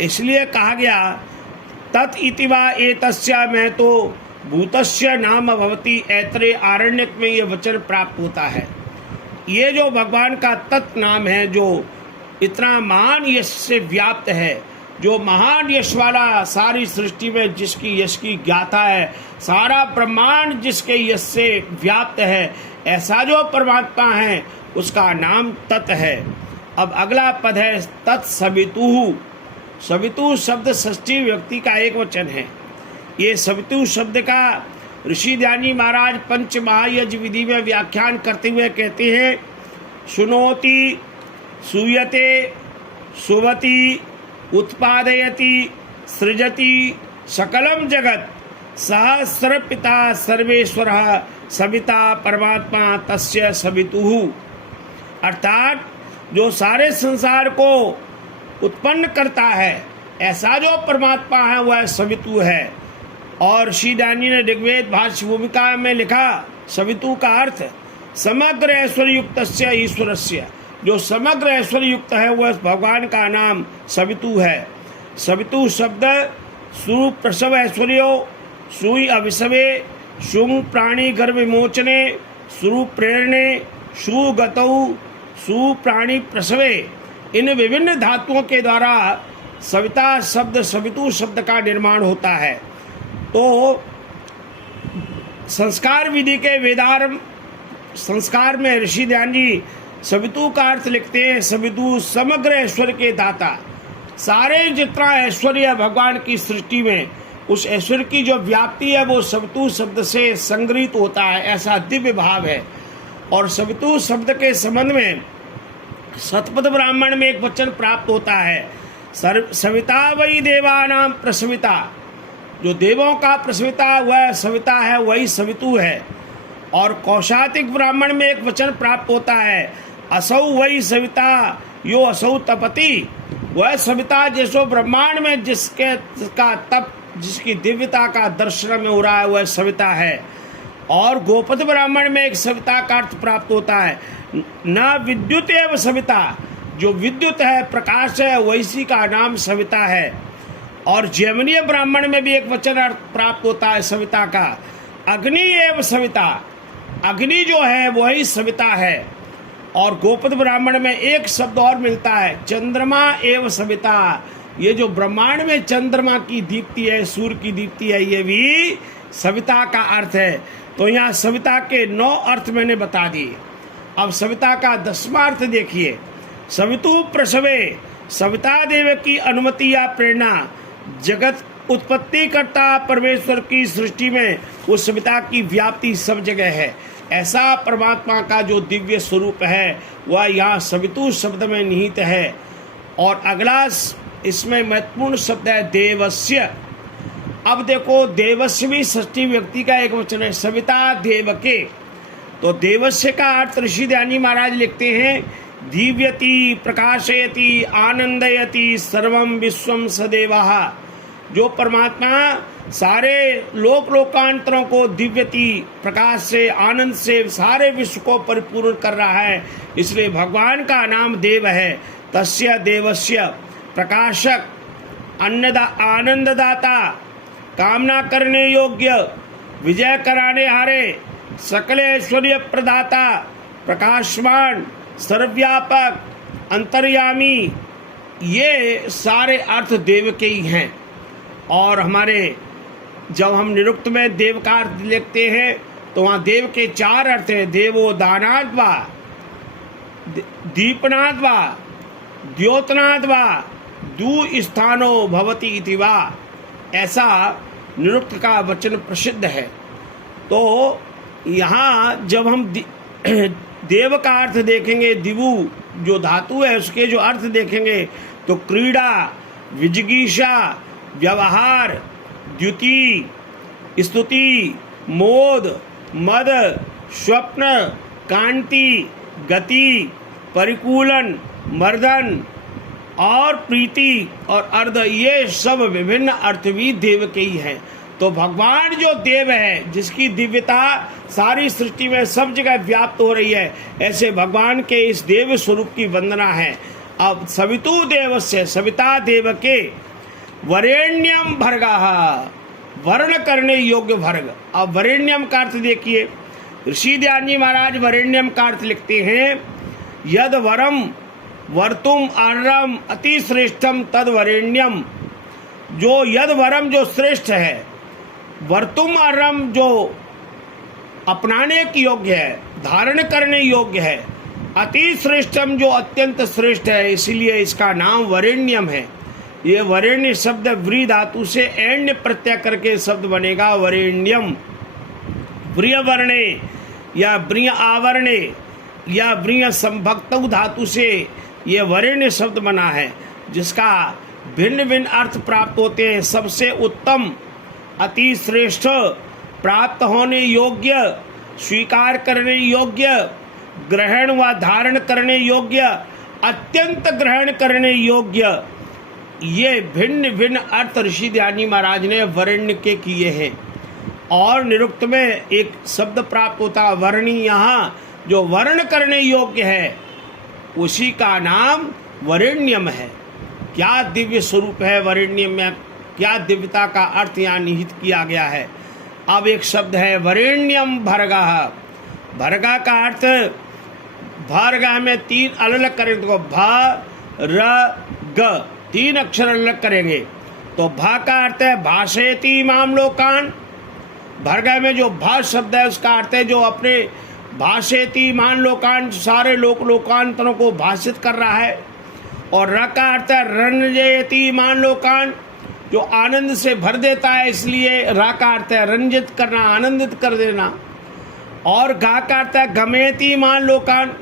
इसलिए कहा गया तत् इति वा एतस्य में तो भूतस्य नाम भवति, ऐतरे आरण्यक में ये वचन प्राप्त होता है। ये जो भगवान का तत् नाम है, जो इतना महान यश से व्याप्त है, जो महान यश वाला, सारी सृष्टि में जिसकी यश की ज्ञाता है, सारा ब्रह्मांड जिसके यश से व्याप्त है, ऐसा जो परमात्मा है उसका नाम तत् है। अब अगला पद है तत्सवितुः। सवितु शब्द षष्ठी व्यक्ति का एक वचन है। ये सवितु शब्द का ऋषि ध्यानी महाराज पंच महायज्ञ विधि में व्याख्यान करते हुए कहते हैं, शुनोति, सूयते, सुवति, उत्पादयति, सृजति सकलम जगत, सह सर्वपिता सर्वेश्वरः सविता परमात्मा तस्य सवितुः। अर्थात जो सारे संसार को उत्पन्न करता है, ऐसा जो परमात्मा है वह सवितु है। और ऋषि ध्यानी ने ऋग्वेद भाष्य भूमिका में लिखा, सवितु का अर्थ समग्र ऐश्वर्य युक्त ईश्वरस्य, जो समग्र ऐश्वर्य युक्त है वह भगवान का नाम सवितु है। सवितु शब्द सु प्रसव ऐश्वर्यो, सुई अभिसवे, शुंग प्राणी गर्भ विमोचने, सुरु प्रेरणे, सु गतौ, सु प्राणी प्रसवे, इन विभिन्न धातुओं के द्वारा सविता शब्द, सवितु शब्द का निर्माण होता है। तो संस्कार विधि के वेदारंभ संस्कार में ऋषि ध्यान जी सवितु का अर्थ लिखते हैं, सवितु समग्र ऐश्वर्य के दाता। सारे जितना ऐश्वर्य भगवान की सृष्टि में, उस ऐश्वर्य की जो व्याप्ति है वो सवितु शब्द से संग्रहित होता है, ऐसा दिव्य भाव है। और सवितु शब्द के संबंध में शतपथ ब्राह्मण में एक वचन प्राप्त होता है, सविता वही देवानाम प्रसविता, जो देवों का प्रसविता वह सविता है, वही सवितु है। और कौशातिक ब्राह्मण में एक वचन प्राप्त होता है, असौ वही सविता यो असौ तपति, वह सविता जिसो ब्रह्मांड में जिसके का तप, जिसकी दिव्यता का दर्शन में हो रहा है वह सविता है। और गोपद ब्राह्मण में एक सविता का अर्थ प्राप्त होता है, न विद्युत एव सविता, जो विद्युत है, प्रकाश है, वैसी का नाम सविता है। और जैमिनीय ब्राह्मण में भी एक वचन अर्थ प्राप्त होता है सविता का, अग्नि एव सविता, अग्नि जो है वही सविता है। और गोपद ब्राह्मण में एक शब्द और मिलता है, चंद्रमा एव सविता, ये जो ब्रह्मांड में चंद्रमा की दीप्ति है, सूर्य की दीप्ति है, ये भी सविता का अर्थ है। तो यहाँ सविता के 9 अर्थ मैंने बता दिए। अब सविता का 10वां अर्थ देखिए, सवितु प्रसवे, सविता देव की अनुमति या प्रेरणा, जगत उत्पत्ति करता परमेश्वर की सृष्टि में उस सविता की व्याप्ति सब जगह है। ऐसा परमात्मा का जो दिव्य स्वरूप है वह यहाँ सवितु शब्द में निहित है। और अगला इसमें महत्वपूर्ण शब्द है देवस्य। अब देखो, देवस्य भी षष्ठी व्यक्ति का एक वचन है, सविता देव के। तो देवस्य का अर्थ ऋषि ध्यानी महाराज लिखते हैं, दीव्यति प्रकाशयति आनंदयति सर्वम विश्वम सदेवः, जो परमात्मा सारे लोकांतरों को दिव्यति प्रकाश से, आनंद से सारे विश्व को परिपूर्ण कर रहा है, इसलिए भगवान का नाम देव है। तस्य देवस्य प्रकाशक, आनंददाता, कामना करने योग्य, विजय कराने हारे, सकल ऐश्वर्य प्रदाता, प्रकाशमान, सर्वव्यापक, अंतर्यामी, ये सारे अर्थ देव के ही हैं। और हमारे जब हम निरुक्त में देव का अर्थ लिखते हैं तो वहाँ देव के 4 अर्थ हैं, देवो दानाद वा, दीपनाद वा, द्योतनाद वा, दू स्थानो भवति इति वा। ऐसा निरुक्त का वचन प्रसिद्ध है। तो यहाँ जब हम देव का अर्थ देखेंगे, दिवु जो धातु है उसके जो अर्थ देखेंगे, तो क्रीड़ा, विजिगीषा, व्यवहार, द्युति, स्तुति, मोद, मद, स्वप्न, कांति, गति, परिकूलन, मर्दन और प्रीति और अर्ध, ये सब विभिन्न अर्थ भी देव के ही हैं। तो भगवान जो देव है, जिसकी दिव्यता सारी सृष्टि में सब जगह व्याप्त हो रही है, ऐसे भगवान के इस देव स्वरूप की वंदना है। अब सवितु देवस्य, सविता देव के, वरेण्यम भर्गः, वर्ण करने योग्य भर्ग। अब वरेण्यम का अर्थ देखिए, ऋषि ध्यान जी महाराज वरेण्यम का अर्थ लिखते हैं, यद वरम वर्तुम अर्रम अति श्रेष्ठम तद वरेण्यम। जो यद वरम जो श्रेष्ठ है, वर्तुम अर्रम जो अपनाने की योग्य है, धारण करने योग्य है, अति श्रेष्ठम जो अत्यंत श्रेष्ठ है, इसलिए इसका नाम वरेण्यम है। ये वरेण्य शब्द व्री धातु से एण्य प्रत्यय करके शब्द बनेगा वरेण्यम। व्रिय वर्णे या व्रिय आवरणे या व्रिय संभक्तौ धातु से ये वरेण्य शब्द बना है, जिसका भिन्न भिन्न अर्थ प्राप्त होते हैं। सबसे उत्तम, अति श्रेष्ठ, प्राप्त होने योग्य, स्वीकार करने योग्य, ग्रहण व धारण करने योग्य, अत्यंत ग्रहण करने योग्य, ये भिन्न भिन्न अर्थ ऋषि ध्यानी महाराज ने वरेण्य के किए हैं। और निरुक्त में एक शब्द प्राप्त होता है वर्णी, यहाँ जो वर्ण करने योग्य है उसी का नाम वरेण्यम है। क्या दिव्य स्वरूप है वरेण्यम में, क्या दिव्यता का अर्थ यहाँ निहित किया गया है। अब एक शब्द है वरेण्यम भर्गः। भर्गा का अर्थ, भर्गः में तीन अलग अलग करेंगे तो भ र ग, तीन अक्षर अलग करेंगे तो भा का अर्थ है भाषेति माम लोकान। भर्गः में जो भा शब्द है उसका अर्थ है जो अपने भाषेति मान लोकान, सारे लोकांतरों को भाषित कर रहा है। और र का अर्थ है रंजयति मान लोकान, जो आनंद से भर देता है, इसलिए रा का अर्थ है रंजित करना, आनंदित कर देना। और गा का अर्थ है गमेति मान लोकान,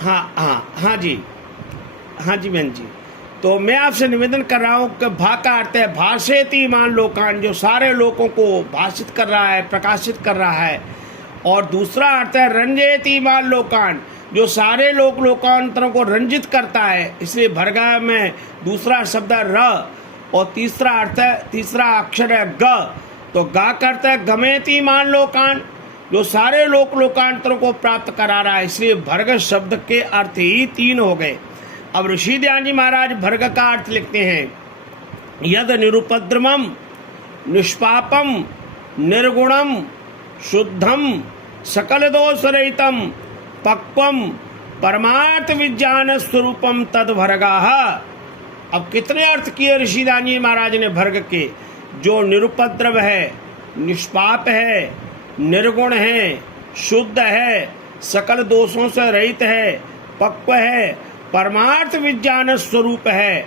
हाँ जी बहन जी। तो मैं आपसे निवेदन कर रहा हूँ कि भा का अर्थ है भाषेति मान लोकान, जो सारे लोगों को भाषित कर रहा है, प्रकाशित कर रहा है। और दूसरा अर्थ है रंजयति मान लोकान, जो सारे लोकांतरों को रंजित करता है, इसलिए भर्गा में दूसरा शब्द है र और तीसरा अर्थ है, तीसरा अक्षर है ग। तो गा का अर्थ है गमेति मान लोकान, जो सारे लोकांतरों को प्राप्त करा रहा है, इसलिए भर्ग शब्द के अर्थ ही तीन हो गए। अब ऋषि ध्यान जी महाराज भर्ग का अर्थ लिखते हैं, यद निरुपद्रमम निष्पापम निर्गुणम शुद्धम सकल दोष रहितम पक्वम परमार्थ विज्ञान स्वरूपम तद भर्गः। अब कितने अर्थ किए ऋषि ध्यान जी महाराज ने भर्ग के, जो निरुपद्रव है, निष्पाप है, निर्गुण है, शुद्ध है, सकल दोषों से रहित है, पक्व है, परमार्थ विज्ञान स्वरूप है,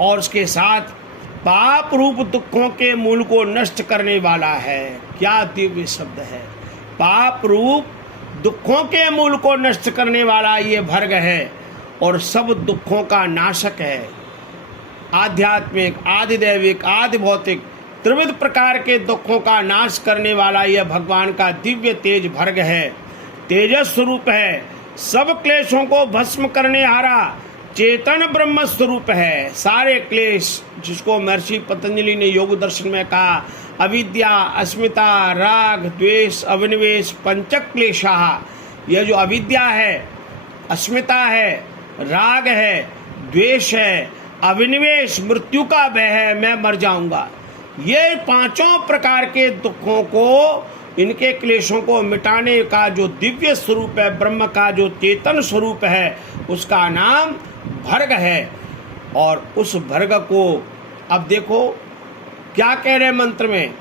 और उसके साथ पाप रूप दुखों के मूल को नष्ट करने वाला है। क्या दिव्य शब्द है, पाप रूप दुखों के मूल को नष्ट करने वाला ये भर्ग है, और सब दुखों का नाशक है। आध्यात्मिक, आदिदैविक, आदि भौतिक त्रिविध प्रकार के दुखों का नाश करने वाला यह भगवान का दिव्य तेज भर्ग है। तेजस स्वरूप है, सब क्लेशों को भस्म करने हारा चेतन ब्रह्म स्वरूप है। सारे क्लेश, जिसको महर्षि पतंजलि ने योग दर्शन में कहा, अविद्या, अस्मिता, राग, द्वेष, अविनिवेश, पंचक क्लेशा। यह जो अविद्या है, अस्मिता है, राग है, द्वेष है, अविनिवेश, मृत्यु का भय है, मैं मर जाऊंगा, ये पांचों प्रकार के दुखों को, इनके क्लेशों को मिटाने का जो दिव्य स्वरूप है, ब्रह्म का जो चेतन स्वरूप है, उसका नाम भर्ग है। और उस भर्ग को अब देखो क्या कह रहे मंत्र में,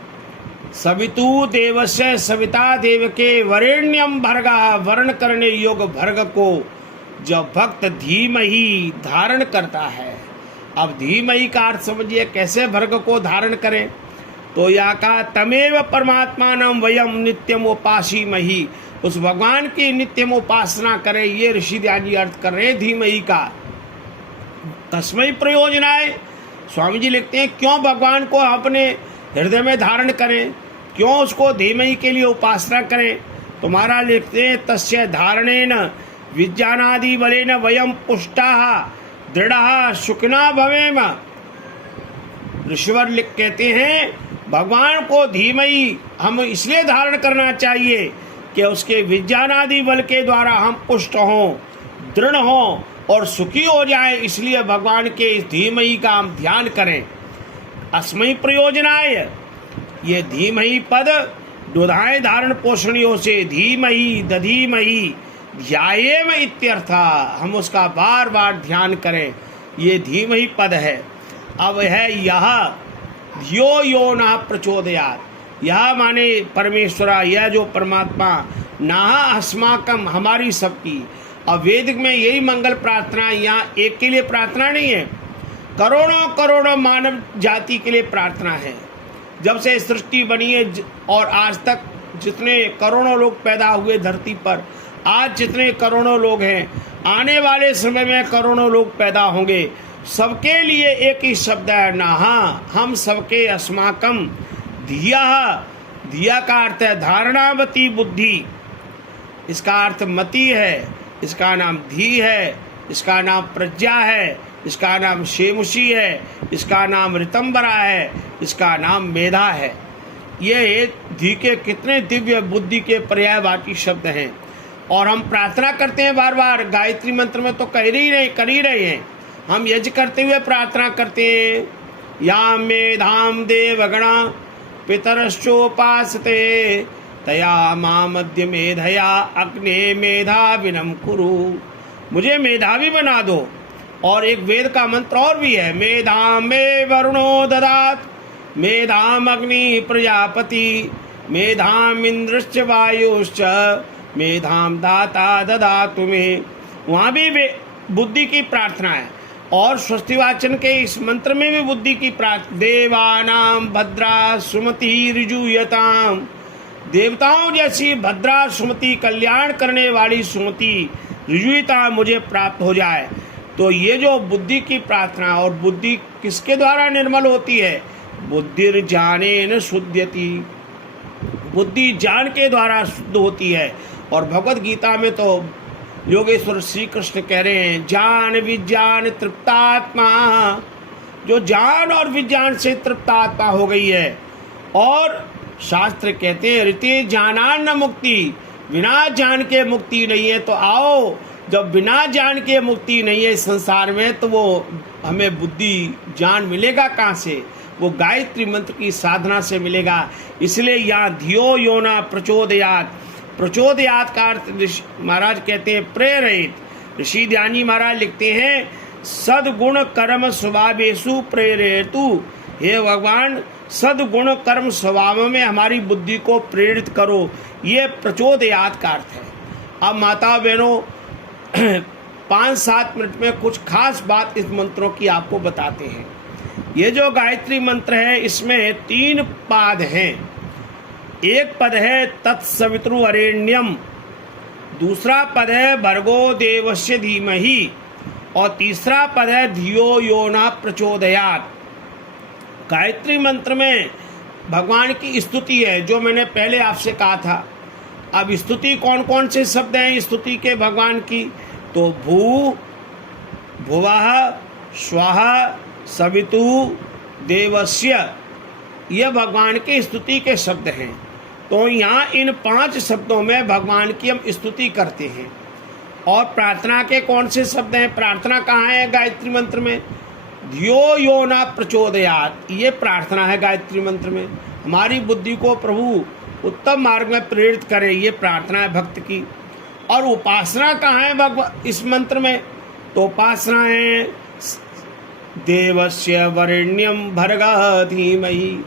सवितु देवस्य सविता देवके वरेण्यम भर्गा, वर्ण करने योग भर्ग को जब भक्त धीमहि धारण करता है। अब धीमहि का अर्थ समझिए, कैसे भर्ग को धारण करें। तो या का तमेव परमात्मानं वयम नित्यम उपासीमहि, उस भगवान की नित्यम उपासना करें। ये ऋषि ध्यान जी अर्थ कर रहे हैं धीमहि का। तस्मै प्रयोजनाय, स्वामी जी लिखते हैं क्यों भगवान को अपने हृदय में धारण करें, क्यों उसको धीमहि के लिए उपासना करें। तो महाराज लिखते हैं तस्य धारणेन विज्ञानादि बलेन वयम पुष्टाः दृढ़ः सुखिना भवेम। ऋषिवर कहते हैं भगवान को धीमहि हम इसलिए धारण करना चाहिए कि उसके विज्ञानादि बल के द्वारा हम पुष्ट हों, दृढ़ हों और सुखी हो जाए। इसलिए भगवान के इस धीमहि का हम ध्यान करें। अस्मै प्रयोजनाय, ये धीमहि पद दुधाएं धारण पोषणियों से धीमहि दधीमहि ध्यायेम इत्यर्थ, हम उसका बार बार ध्यान करें। ये धीमहि पद है। अब है यह धियो यो न प्रचोदयात्, यह माने परमेश्वरा, यह जो परमात्मा, नाह अस्माकम हमारी सबकी। अब वेदिक में यही मंगल प्रार्थना, यहाँ एक के लिए प्रार्थना नहीं है, करोड़ों करोड़ों मानव जाति के लिए प्रार्थना है। जब से सृष्टि बनी है और आज तक जितने करोड़ों लोग पैदा हुए धरती पर, आज जितने करोड़ों लोग हैं, आने वाले समय में करोड़ों लोग पैदा होंगे, सबके लिए एक ही शब्द है नाहा, हम सबके अस्माकम धिया। धिया का अर्थ है धारणावती बुद्धि, इसका अर्थ मति है, इसका नाम धी है, इसका नाम प्रज्ञा है, इसका नाम शेमुषी है, इसका नाम ऋतंबरा है, इसका नाम मेधा है। ये धी के कितने दिव्य बुद्धि के पर्यायवाची शब्द हैं। और हम प्रार्थना करते हैं बार बार, गायत्री मंत्र में तो कर ही रहे हैं। हम यज्ञ करते हुए प्रार्थना करते हैं, या मेधाम देवगणा पितरश्चोपासते तया मामद्य मेधया अग्ने मेधाविनम कुरु, मुझे मेधावी बना दो। और एक वेद का मंत्र और भी है, मेधाम मे वरुणो ददात मेधाम अग्नि प्रजापति मेधाम इंद्रश्च वायुश्च मेधाम दाता ददातु मे। वहाँ भी बुद्धि की प्रार्थना है। और स्वस्ति वाचन के इस मंत्र में भी बुद्धि की प्रार्थना, देवानाम भद्रा सुमति ऋजुयताम, देवताओं जैसी भद्रा सुमति, कल्याण करने वाली सुमति ऋजुयता मुझे प्राप्त हो जाए। तो ये जो बुद्धि की प्रार्थना, और बुद्धि किसके द्वारा निर्मल होती है, बुद्धिर ज्ञानेन शुद्ध्यति, बुद्धि ज्ञान के द्वारा शुद्ध होती है। और भगवत गीता में तो योगेश्वर श्री कृष्ण कह रहे हैं ज्ञान विज्ञान तृप्तात्मा, जो ज्ञान और विज्ञान से तृप्तात्मा हो गई है। और शास्त्र कहते हैं ऋते ज्ञानान्न मुक्ति, बिना ज्ञान के मुक्ति नहीं है। तो आओ, जब बिना ज्ञान के मुक्ति नहीं है संसार में, तो वो हमें बुद्धि ज्ञान मिलेगा कहाँ से, वो गायत्री मंत्र की साधना से मिलेगा। इसलिए यहाँ धियो यो न प्रचोदयात्, प्रचोदयात् का अर्थ महाराज कहते हैं प्रेरित। ऋषि ध्यानी महाराज लिखते हैं सद्गुण कर्म स्वभावेषु प्रेरेतु, हे भगवान सद्गुण कर्म स्वभाव में हमारी बुद्धि को प्रेरित करो, ये प्रचोदयात् का अर्थ है। अब माता बहनों 5-7 मिनट में कुछ खास बात इस मंत्रों की आपको बताते हैं। ये जो गायत्री मंत्र है इसमें 3 पाद हैं। एक पद है तत्सवितुर्वरेण्यम, दूसरा पद है भर्गो देवस्य धीमहि, और तीसरा पद है धियो यो न प्रचोदयात्। गायत्री मंत्र में भगवान की स्तुति है, जो मैंने पहले आपसे कहा था। अब स्तुति कौन कौन से शब्द हैं स्तुति के भगवान की, तो भू भुवः स्वः सवितु देवस्य, ये भगवान की स्तुति के शब्द हैं। तो यहाँ इन 5 शब्दों में भगवान की हम स्तुति करते हैं। और प्रार्थना के कौन से शब्द हैं, प्रार्थना कहाँ है गायत्री मंत्र में, धियो यो न प्रचोदयात्, ये प्रार्थना है गायत्री मंत्र में। हमारी बुद्धि को प्रभु उत्तम मार्ग में प्रेरित करे, ये प्रार्थना है भक्त की। और उपासना कहाँ है इस मंत्र में, तो उपासना है देवस्य वरेण्यम भर्गः धीमहि,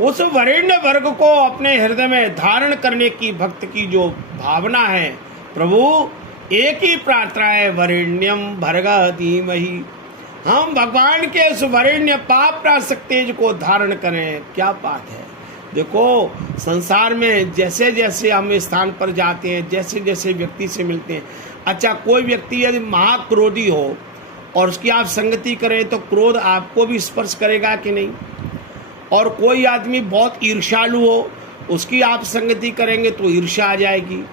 उस वरेण्य वर्ग को अपने हृदय में धारण करने की भक्त की जो भावना है, प्रभु एक ही प्रार्थना है, वरेण्यम भर्गः धीमहि। हम भगवान के उस वरेण्य पाप नाशक तेज को धारण करें। क्या बात है। देखो संसार में जैसे जैसे हम स्थान पर जाते हैं, जैसे जैसे व्यक्ति से मिलते हैं, अच्छा कोई व्यक्ति यदि महाक्रोधी हो और उसकी आप संगति करें तो क्रोध आपको भी स्पर्श करेगा कि नहीं। और कोई आदमी बहुत ईर्ष्यालु हो, उसकी आप संगति करेंगे तो ईर्ष्या आ जाएगी।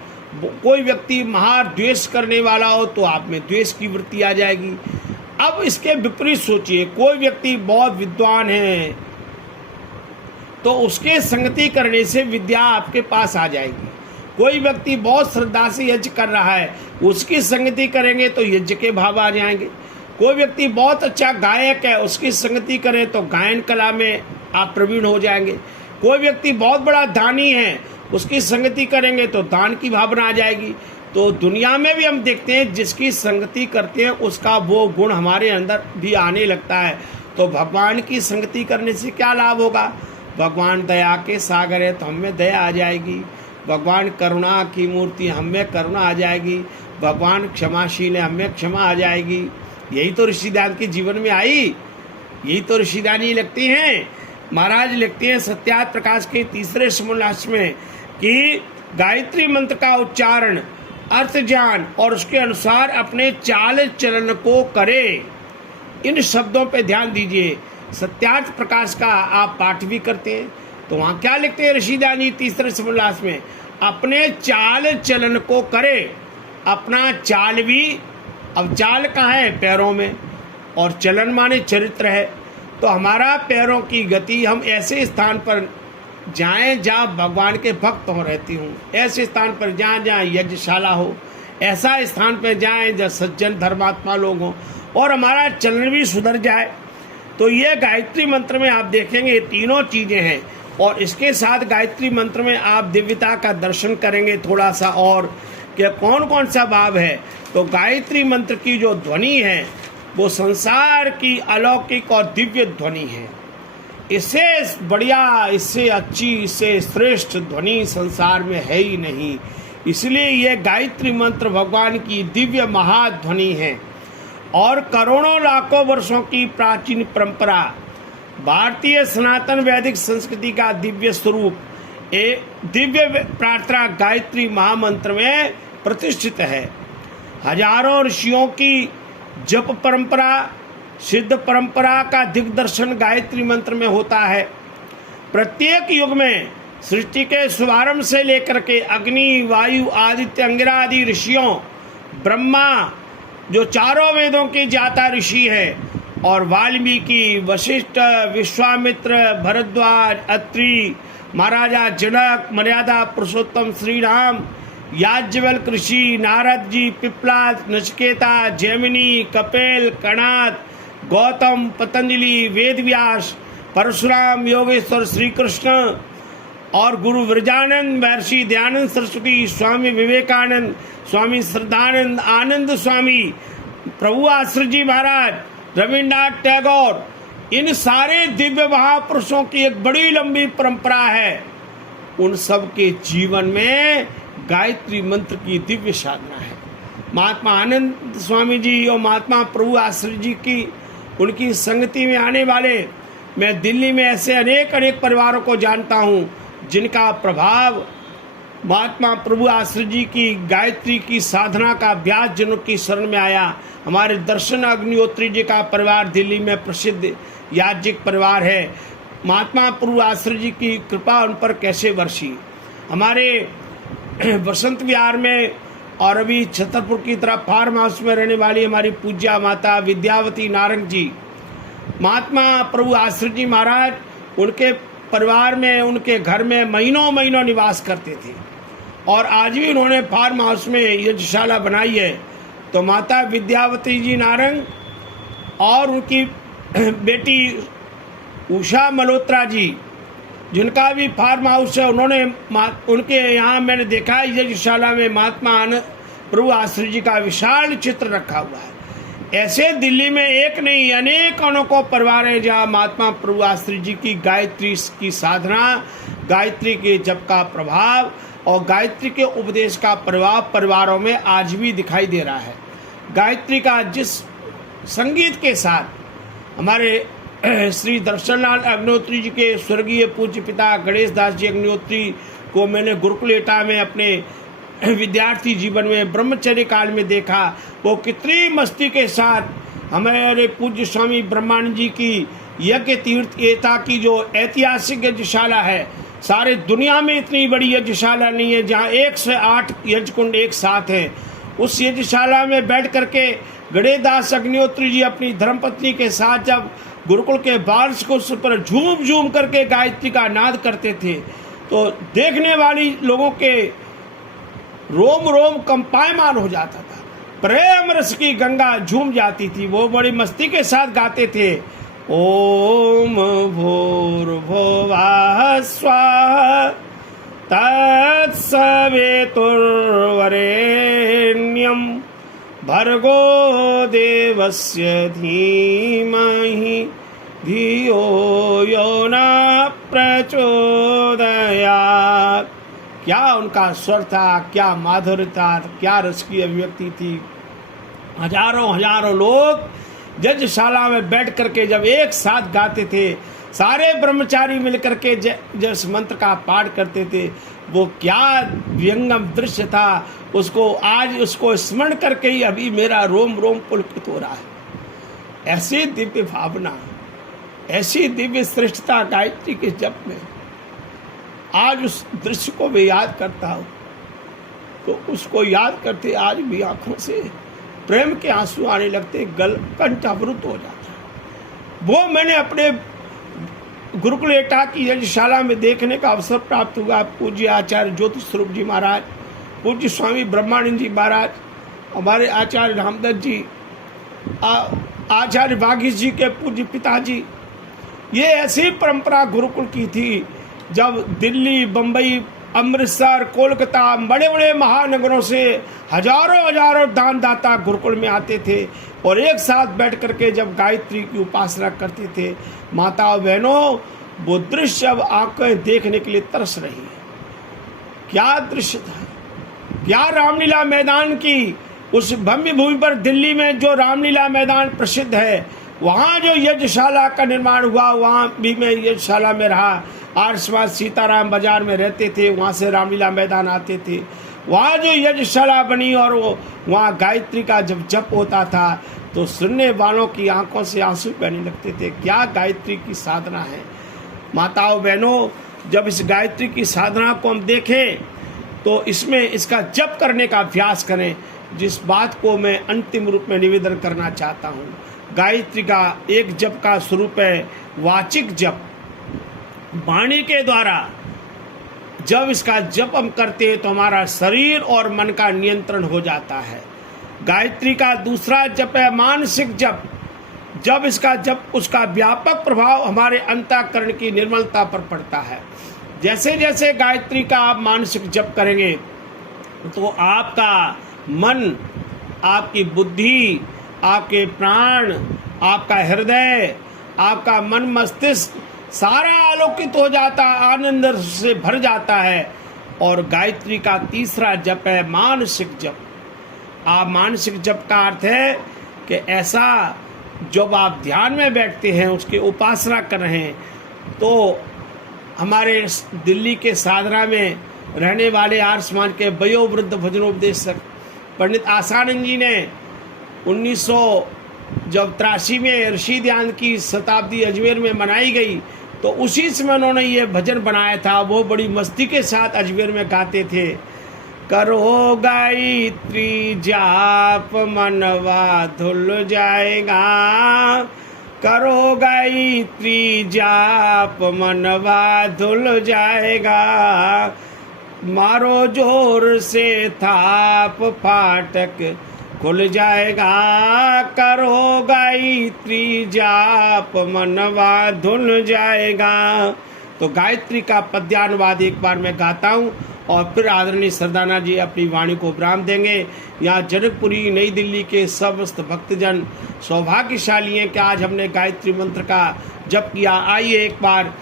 कोई व्यक्ति महाद्वेष करने वाला हो तो आप में द्वेष की वृत्ति आ जाएगी। अब इसके विपरीत सोचिए, कोई व्यक्ति बहुत विद्वान है तो उसके संगति करने से विद्या आपके पास आ जाएगी। कोई व्यक्ति बहुत श्रद्धा से यज्ञ कर रहा है, उसकी संगति करेंगे तो यज्ञ के भाव आ जाएंगे। कोई व्यक्ति बहुत अच्छा गायक है, उसकी संगति करें तो गायन कला में आप प्रवीण हो जाएंगे। कोई व्यक्ति बहुत बड़ा दानी है, उसकी संगति करेंगे तो दान की भावना आ जाएगी। तो दुनिया में भी हम देखते हैं जिसकी संगति करते हैं उसका वो गुण हमारे अंदर भी आने लगता है। तो भगवान की संगति करने से क्या लाभ होगा। भगवान दया के सागर है तो हम में दया आ जाएगी। भगवान करुणा की मूर्ति, हम में करुणा आ जाएगी। भगवान क्षमाशील है, हम में क्षमा आ जाएगी। यही तो ऋषिदान के जीवन में आई, यही तो ऋषिदानी लिखती हैं। महाराज लिखते हैं सत्यार्थ प्रकाश के तीसरे समोल्लास में कि गायत्री मंत्र का उच्चारण, अर्थ ज्ञान और उसके अनुसार अपने चाल चलन को करे। इन शब्दों पे ध्यान दीजिए। सत्यार्थ प्रकाश का आप पाठ भी करते हैं तो वहाँ क्या लिखते हैं ऋषिदानी तीसरे समोल्लास में, अपने चाल चलन को करे। अपना चाल भी, अब चाल कहाँ है, पैरों में, और चलन माने चरित्र है। तो हमारा पैरों की गति, हम ऐसे स्थान पर जाएं जहाँ भगवान के भक्त हो रहती हूँ, ऐसे स्थान पर जाएं जहाँ यज्ञशाला हो, ऐसा स्थान पर जाएं जहाँ सज्जन धर्मात्मा लोग हों और हमारा चलन भी सुधर जाए। तो ये गायत्री मंत्र में आप देखेंगे तीनों चीज़ें हैं। और इसके साथ गायत्री मंत्र में आप दिव्यता का दर्शन करेंगे थोड़ा सा, और कि कौन कौन सा भाव है। तो गायत्री मंत्र की जो ध्वनि है वो संसार की अलौकिक और दिव्य ध्वनि है। इससे बढ़िया, इससे अच्छी, इससे श्रेष्ठ ध्वनि संसार में है ही नहीं। इसलिए ये गायत्री मंत्र भगवान की दिव्य महाध्वनि है और करोड़ों लाखों वर्षों की प्राचीन परंपरा, भारतीय सनातन वैदिक संस्कृति का दिव्य स्वरूप एक दिव्य प्रार्थना गायत्री महामंत्र में प्रतिष्ठित है। हजारों ऋषियों की जप परंपरा, सिद्ध परंपरा का दिग्दर्शन गायत्री मंत्र में होता है। प्रत्येक युग में सृष्टि के शुभारंभ से लेकर के अग्नि, वायु, आदित्य, अंगिरा आदि ऋषियों, ब्रह्मा जो चारों वेदों के ज्ञाता ऋषि है, और वाल्मीकि, वशिष्ठ, विश्वामित्र, भरद्वाज, अत्रि, महाराजा जनक, मर्यादा पुरुषोत्तम श्री राम, याज्ञवल्क्य ऋषि, नारद जी, पिप्लाद, नचिकेता, जैमिनी, कपिल, कणाद, गौतम, पतंजलि, वेदव्यास, परशुराम, योगेश्वर, श्री कृष्ण और गुरु विरजानंद, महर्षि दयानंद सरस्वती, स्वामी विवेकानंद, स्वामी श्रद्धानंद, आनंद स्वामी, प्रभु आश्रय जी महाराज, रविन्द्रनाथ टैगोर, इन सारे दिव्य महापुरुषों की एक बड़ी लंबी परंपरा है। उन सब के जीवन में गायत्री मंत्र की दिव्य साधना है। महात्मा आनंद स्वामी जी और महात्मा प्रभु आश्रय जी की, उनकी संगति में आने वाले, मैं दिल्ली में ऐसे अनेक परिवारों को जानता हूँ जिनका प्रभाव महात्मा प्रभु आश्रय जी की गायत्री की साधना का अभ्यास जनों की शरण में आया। हमारे दर्शन अग्निहोत्री जी का परिवार दिल्ली में प्रसिद्ध याज्ञिक परिवार है। महात्मा प्रभु आश्रय जी की कृपा उन पर कैसे बरसी। हमारे बसंत विहार में और अभी छतरपुर की तरफ फार्म हाउस में रहने वाली हमारी पूज्या माता विद्यावती नारंग जी, महात्मा प्रभु आश्रय जी महाराज, उनके परिवार में, उनके घर में महीनों निवास करते थे और आज भी उन्होंने फार्म हाउस में यज्ञशाला बनाई है। तो माता विद्यावती जी नारंग और उनकी बेटी उषा मल्होत्रा जी, जिनका भी फार्म हाउस है, उन्होंने उनके यहाँ मैंने देखा यज्ञशाला में महात्मा प्रभु आश्रय जी का विशाल चित्र रखा हुआ है। ऐसे दिल्ली में एक नहीं अनेक अनोखो परिवार है जहाँ महात्मा प्रभु आश्रित जी की गायत्री की साधना, गायत्री के जप का प्रभाव और गायत्री के उपदेश का प्रभाव परिवारों में आज भी दिखाई दे रहा है। गायत्री का जिस संगीत के साथ हमारे श्री दर्शनलाल अग्निहोत्री जी के स्वर्गीय पूज्य पिता गणेश दास जी अग्निहोत्री को मैंने गुरुकुल एटा में अपने विद्यार्थी जीवन में ब्रह्मचर्य काल में देखा, वो कितनी मस्ती के साथ हमारे पूज्य स्वामी ब्रह्मानंद जी की यज्ञ तीर्थ एटा की जो ऐतिहासिक यज्ञशाला है, सारे दुनिया में इतनी बड़ी यज्ञशाला नहीं है जहाँ 1 से 8 यज्ञकुंड एक साथ हैं। उस यज्ञशाला में बैठ करके गणेश दास अग्निहोत्री जी अपनी धर्मपत्नी के साथ जब गुरुकुल के वार्षिकोत्सव पर झूम झूम करके गायत्री का नाद करते थे तो देखने वाली लोगों के रोम रोम कंपायमान हो जाता था, प्रेम रस की गंगा झूम जाती थी। वो बड़ी मस्ती के साथ गाते थे, ओम भूर्भुवः स्वः तत्सवितुर्वरेण्यं भर्गो देवस्य धीमहि धियो यो न प्रचोदयात्। क्या उनका स्वर था, क्या माधुर्य था, क्या रस की अभिव्यक्ति थी। हजारों हजारों लोग यज्ञशाला में बैठ करके जब एक साथ गाते थे, सारे ब्रह्मचारी मिलकर के जिस मंत्र का पाठ करते थे, वो क्या व्यंगम दृश्य था। उसको स्मरण करके ही अभी मेरा रोम रोम पुलकित हो रहा है। ऐसी दिव्य भावना, ऐसी दिव्य श्रेष्ठता गायत्री के जप में। आज उस दृश्य को मैं याद करता हूँ तो उसको याद करते आज भी आंखों से प्रेम के आंसू आने लगते, कंठ अवरुद्ध हो जाता है। वो मैंने अपने गुरुकुल एटा की यज्ञशाला में देखने का अवसर प्राप्त हुआ। पूज्य आचार्य ज्योति स्वरूप जी महाराज, पूज्य स्वामी ब्रह्मानंद जी महाराज, हमारे आचार्य रामदत्त जी, आचार्य वागीश जी के पूज्य पिताजी। ये ऐसी परंपरा गुरुकुल की थी जब दिल्ली, बम्बई, अमृतसर, कोलकाता, बड़े बड़े महानगरों से हजारों हजारों दानदाता गुरुकुल में आते थे और एक साथ बैठ करके जब गायत्री की उपासना करते थे। माताओं बहनों, वो दृश्य अब आंखें देखने के लिए तरस रही है। क्या दृश्य था, क्या रामलीला मैदान की उस भव्य भूमि पर दिल्ली में जो रामलीला मैदान प्रसिद्ध है, वहाँ जो यज्ञशाला का निर्माण हुआ, वहाँ भी मैं यज्ञशाला में रहा। आर्यसमाज सीताराम बाजार में रहते थे, वहाँ से रामलीला मैदान आते थे। वहाँ जो यज्ञशाला बनी और वो वहाँ गायत्री का जब जप होता था तो सुनने वालों की आंखों से आंसू बहने लगते थे। क्या गायत्री की साधना है। माताओं बहनों, जब इस गायत्री की साधना को हम देखें तो इसमें इसका जप करने का अभ्यास करें, जिस बात को मैं अंतिम रूप में निवेदन करना चाहता हूँ। गायत्री का एक जप का स्वरूप है वाचिक जप। वाणी के द्वारा जब इसका जप हम करते हैं तो हमारा शरीर और मन का नियंत्रण हो जाता है। गायत्री का दूसरा जप है मानसिक जप। जब इसका जप, उसका व्यापक प्रभाव हमारे अंतःकरण की निर्मलता पर पड़ता है। जैसे जैसे गायत्री का आप मानसिक जप करेंगे तो आपका मन, आपकी बुद्धि, आपके प्राण, आपका हृदय, आपका मन मस्तिष्क सारा आलोकित हो जाता है, आनंद से भर जाता है। और गायत्री का तीसरा जप है मानसिक जप। आप मानसिक जप का अर्थ है कि ऐसा जब आप ध्यान में बैठते हैं, उसकी उपासना कर रहे हैं, तो हमारे दिल्ली के साधना में रहने वाले आर्य समाज के वयोवृद्ध भजनोपदेशक पंडित आसानंद जी ने 1983 में ऋषि ध्यान की शताब्दी अजमेर में मनाई गई तो उसी समय उन्होंने ये भजन बनाया था। वो बड़ी मस्ती के साथ अजमेर में गाते थे, करो गायत्री जाप मनवा धुल जाएगा, करो गायत्री जाप मनवा धुल जाएगा, मारो जोर से थाप फाटक खुल जाएगा, करो गायत्री जाप मनवा धुल जाएगा। तो गायत्री का पद्यानुवाद एक बार मैं गाता हूँ और फिर आदरणीय सरदाना जी अपनी वाणी को विराम देंगे। यहाँ जनकपुरी नई दिल्ली के समस्त भक्तजन सौभाग्यशाली हैं कि आज हमने गायत्री मंत्र का जप किया। आइए एक बार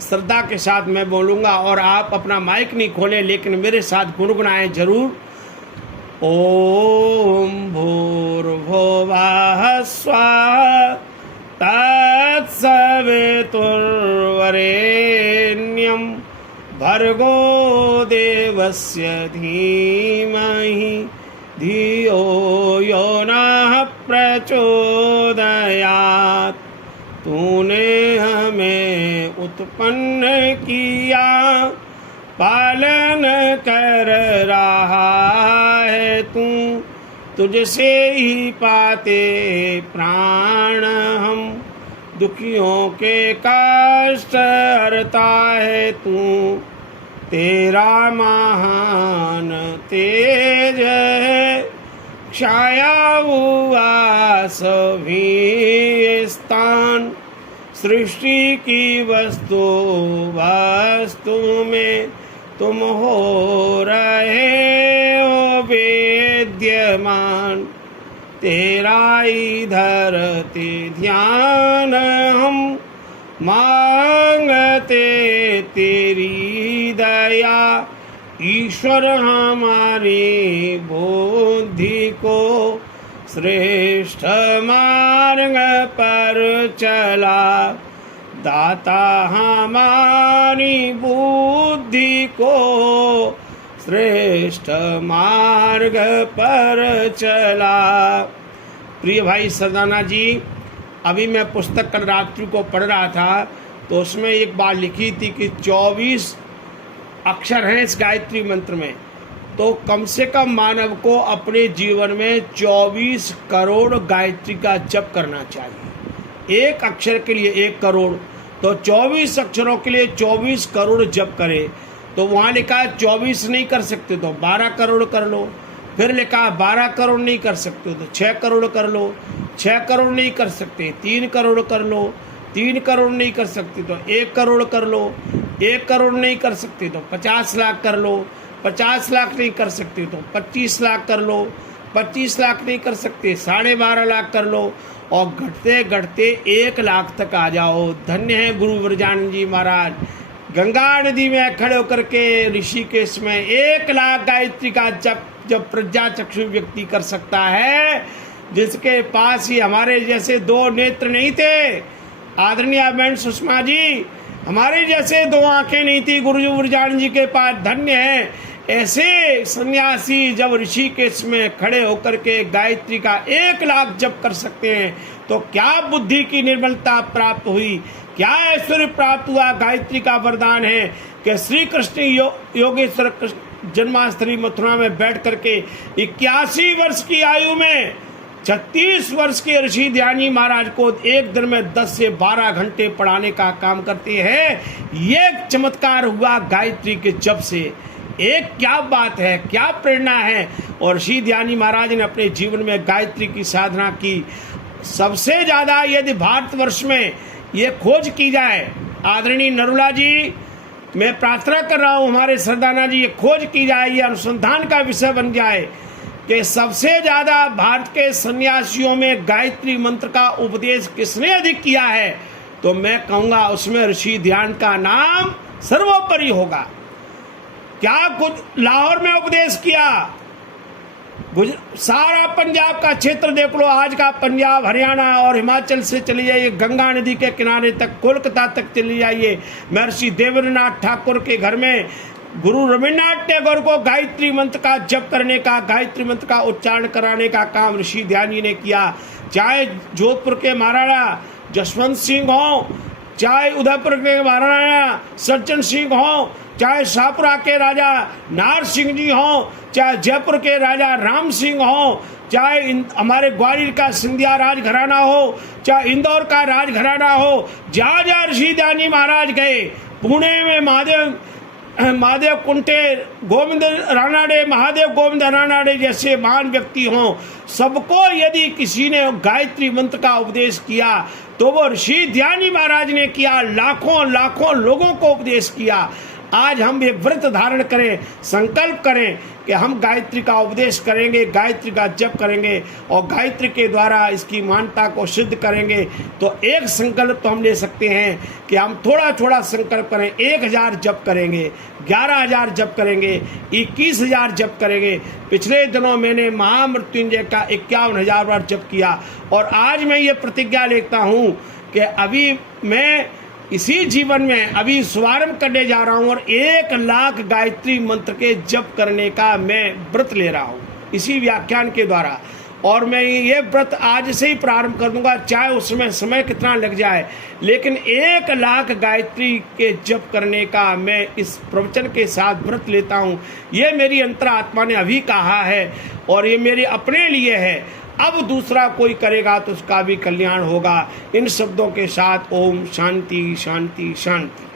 श्रद्धा के साथ मैं बोलूँगा और आप अपना माइक नहीं खोलें, लेकिन मेरे साथ गुनगुनाएं जरूर। ओम भूर्भुवः स्वः तत्सवितुर्वरेण्यं भर्गो देवस्य धीमहि धियो यो नः प्रचोदयात्। तूने हमें उत्पन्न किया, पालन कर रहा है तू, तुझसे ही पाते प्राण हम, दुखियों के कष्ट हरता है तू। तेरा महान तेज है, छाया हुआ सभी स्थान, सृष्टि की वस्तु में तुम हो रहे हो वेद्यमान। तेरा ही धरते ध्यान हम, मांगते तेरी दया। ईश्वर हमारी बुद्धि को श्रेष्ठ मार्ग पर चला, दाता हमारी बुद्धि को श्रेष्ठ मार्ग पर चला। प्रिय भाई सरदाना जी, अभी मैं पुस्तक कल रात्रि को पढ़ रहा था तो उसमें एक बात लिखी थी कि 24 अक्षर हैं इस गायत्री मंत्र में, तो कम से कम मानव को अपने जीवन में 24 करोड़ गायत्री का जप करना चाहिए। एक अक्षर के लिए 1 करोड़, तो 24 अक्षरों के लिए 24 करोड़ जप करे। तो वहाँ लिखा 24 नहीं कर सकते तो 12 करोड़ कर लो, फिर लिखा 12 करोड़ नहीं कर सकते तो 6 करोड़ कर लो, 6 करोड़ नहीं कर सकते 3 करोड़ कर लो, 3 करोड़ नहीं कर सकते तो 1 करोड़ कर लो, 1 करोड़ नहीं कर सकते तो 50 लाख कर लो, 50 लाख नहीं कर सकते तो 25 लाख कर लो, 25 लाख नहीं कर सकते 12.5 लाख कर लो, और घटते घटते 1 लाख तक आ जाओ। धन्य है गुरु व्रजानंद जी महाराज। गंगा नदी में खड़े होकर के ऋषिकेश में 1 लाख गायत्री का जब प्रज्ञा चक्षु व्यक्ति कर सकता है, जिसके पास ही हमारे जैसे 2 नेत्र नहीं थे, आदरणीय बहन सुषमा जी, हमारे जैसे 2 आंखें नहीं थी गुरु व्रजानंद जी के पास। धन्य है ऐसे सन्यासी जब ऋषिकेश में खड़े होकर के गायत्री का 1 लाख जप कर सकते हैं, तो क्या बुद्धि की निर्मलता प्राप्त हुई, क्या ऐश्वर्य प्राप्त हुआ। गायत्री का वरदान है कि श्री कृष्ण योगेश्वर कृष्ण जन्माष्टमी मथुरा में बैठ करके 81 वर्ष की आयु में 36 वर्ष के ऋषि ध्यानी महाराज को एक दिन में 10 से 12 घंटे पढ़ाने का काम करते हैं। ये चमत्कार हुआ गायत्री के जप से। एक क्या बात है, क्या प्रेरणा है। और ऋषि ध्यानी महाराज ने अपने जीवन में गायत्री की साधना की। सबसे ज्यादा यदि भारतवर्ष में ये खोज की जाए, आदरणीय नरुला जी, मैं प्रार्थना कर रहा हूँ हमारे सरदाना जी, ये खोज की जाए, ये अनुसंधान का विषय बन जाए कि सबसे ज्यादा भारत के सन्यासियों में गायत्री मंत्र का उपदेश किसने अधिक किया है, तो मैं कहूँगा उसमें ऋषि ध्यान का नाम सर्वोपरि होगा। क्या कुछ लाहौर में उपदेश किया, सारा पंजाब का क्षेत्र देख लो, आज का पंजाब, हरियाणा और हिमाचल से चले जाइए, गंगा नदी के किनारे तक, कोलकाता तक चले जाइए। महर्षि देवेंद्रनाथ ठाकुर के घर में गुरु रविन्द्रनाथ टैगोर को गायत्री मंत्र का जप करने का, गायत्री मंत्र का उच्चारण कराने का काम ऋषि ध्यान जी ने किया। चाहे जोधपुर के महाराणा जसवंत सिंह हो, चाहे उदयपुर के महाराणा सज्जन सिंह हो, चाहे शाहपुरा के राजा नार सिंह जी हो, चाहे जयपुर के राजा राम सिंह हो, चाहे हमारे ग्वालियर का सिंधिया राज घराना हो, चाहे इंदौर का राज घराना हो, जहाँ जहाँ ऋषि ध्यान जी महाराज गए, पुणे में महादेव कुंटे, गोविंद रानाडे, महादेव गोविंद रानाडे जैसे महान व्यक्ति हों, सबको यदि किसी ने गायत्री मंत्र का उपदेश किया तो वो ऋषि ध्यान जी महाराज ने किया। लाखों लाखों लोगों को उपदेश किया। आज हम एक व्रत धारण करें, संकल्प करें कि हम गायत्री का उपदेश करेंगे, गायत्री का जप करेंगे और गायत्री के द्वारा इसकी मान्यता को सिद्ध करेंगे। तो एक संकल्प तो हम ले सकते हैं कि हम थोड़ा थोड़ा संकल्प करें। 1000 जप करेंगे, 11000 जप करेंगे, 21000 जप करेंगे। पिछले दिनों मैंने महामृत्युंजय का 51000 बार जप किया और आज मैं ये प्रतिज्ञा लेता हूँ कि अभी मैं इसी जीवन में अभी शुभारंभ करने जा रहा हूं और 1 लाख गायत्री मंत्र के जप करने का मैं व्रत ले रहा हूं इसी व्याख्यान के द्वारा। और मैं ये व्रत आज से ही प्रारंभ कर दूंगा, चाहे उसमें समय कितना लग जाए, लेकिन 1 लाख गायत्री के जप करने का मैं इस प्रवचन के साथ व्रत लेता हूं। ये मेरी अंतरात्मा ने अभी कहा है और ये मेरे अपने लिए है। अब दूसरा कोई करेगा तो उसका भी कल्याण होगा। इन शब्दों के साथ ओम शांति शांति शांति।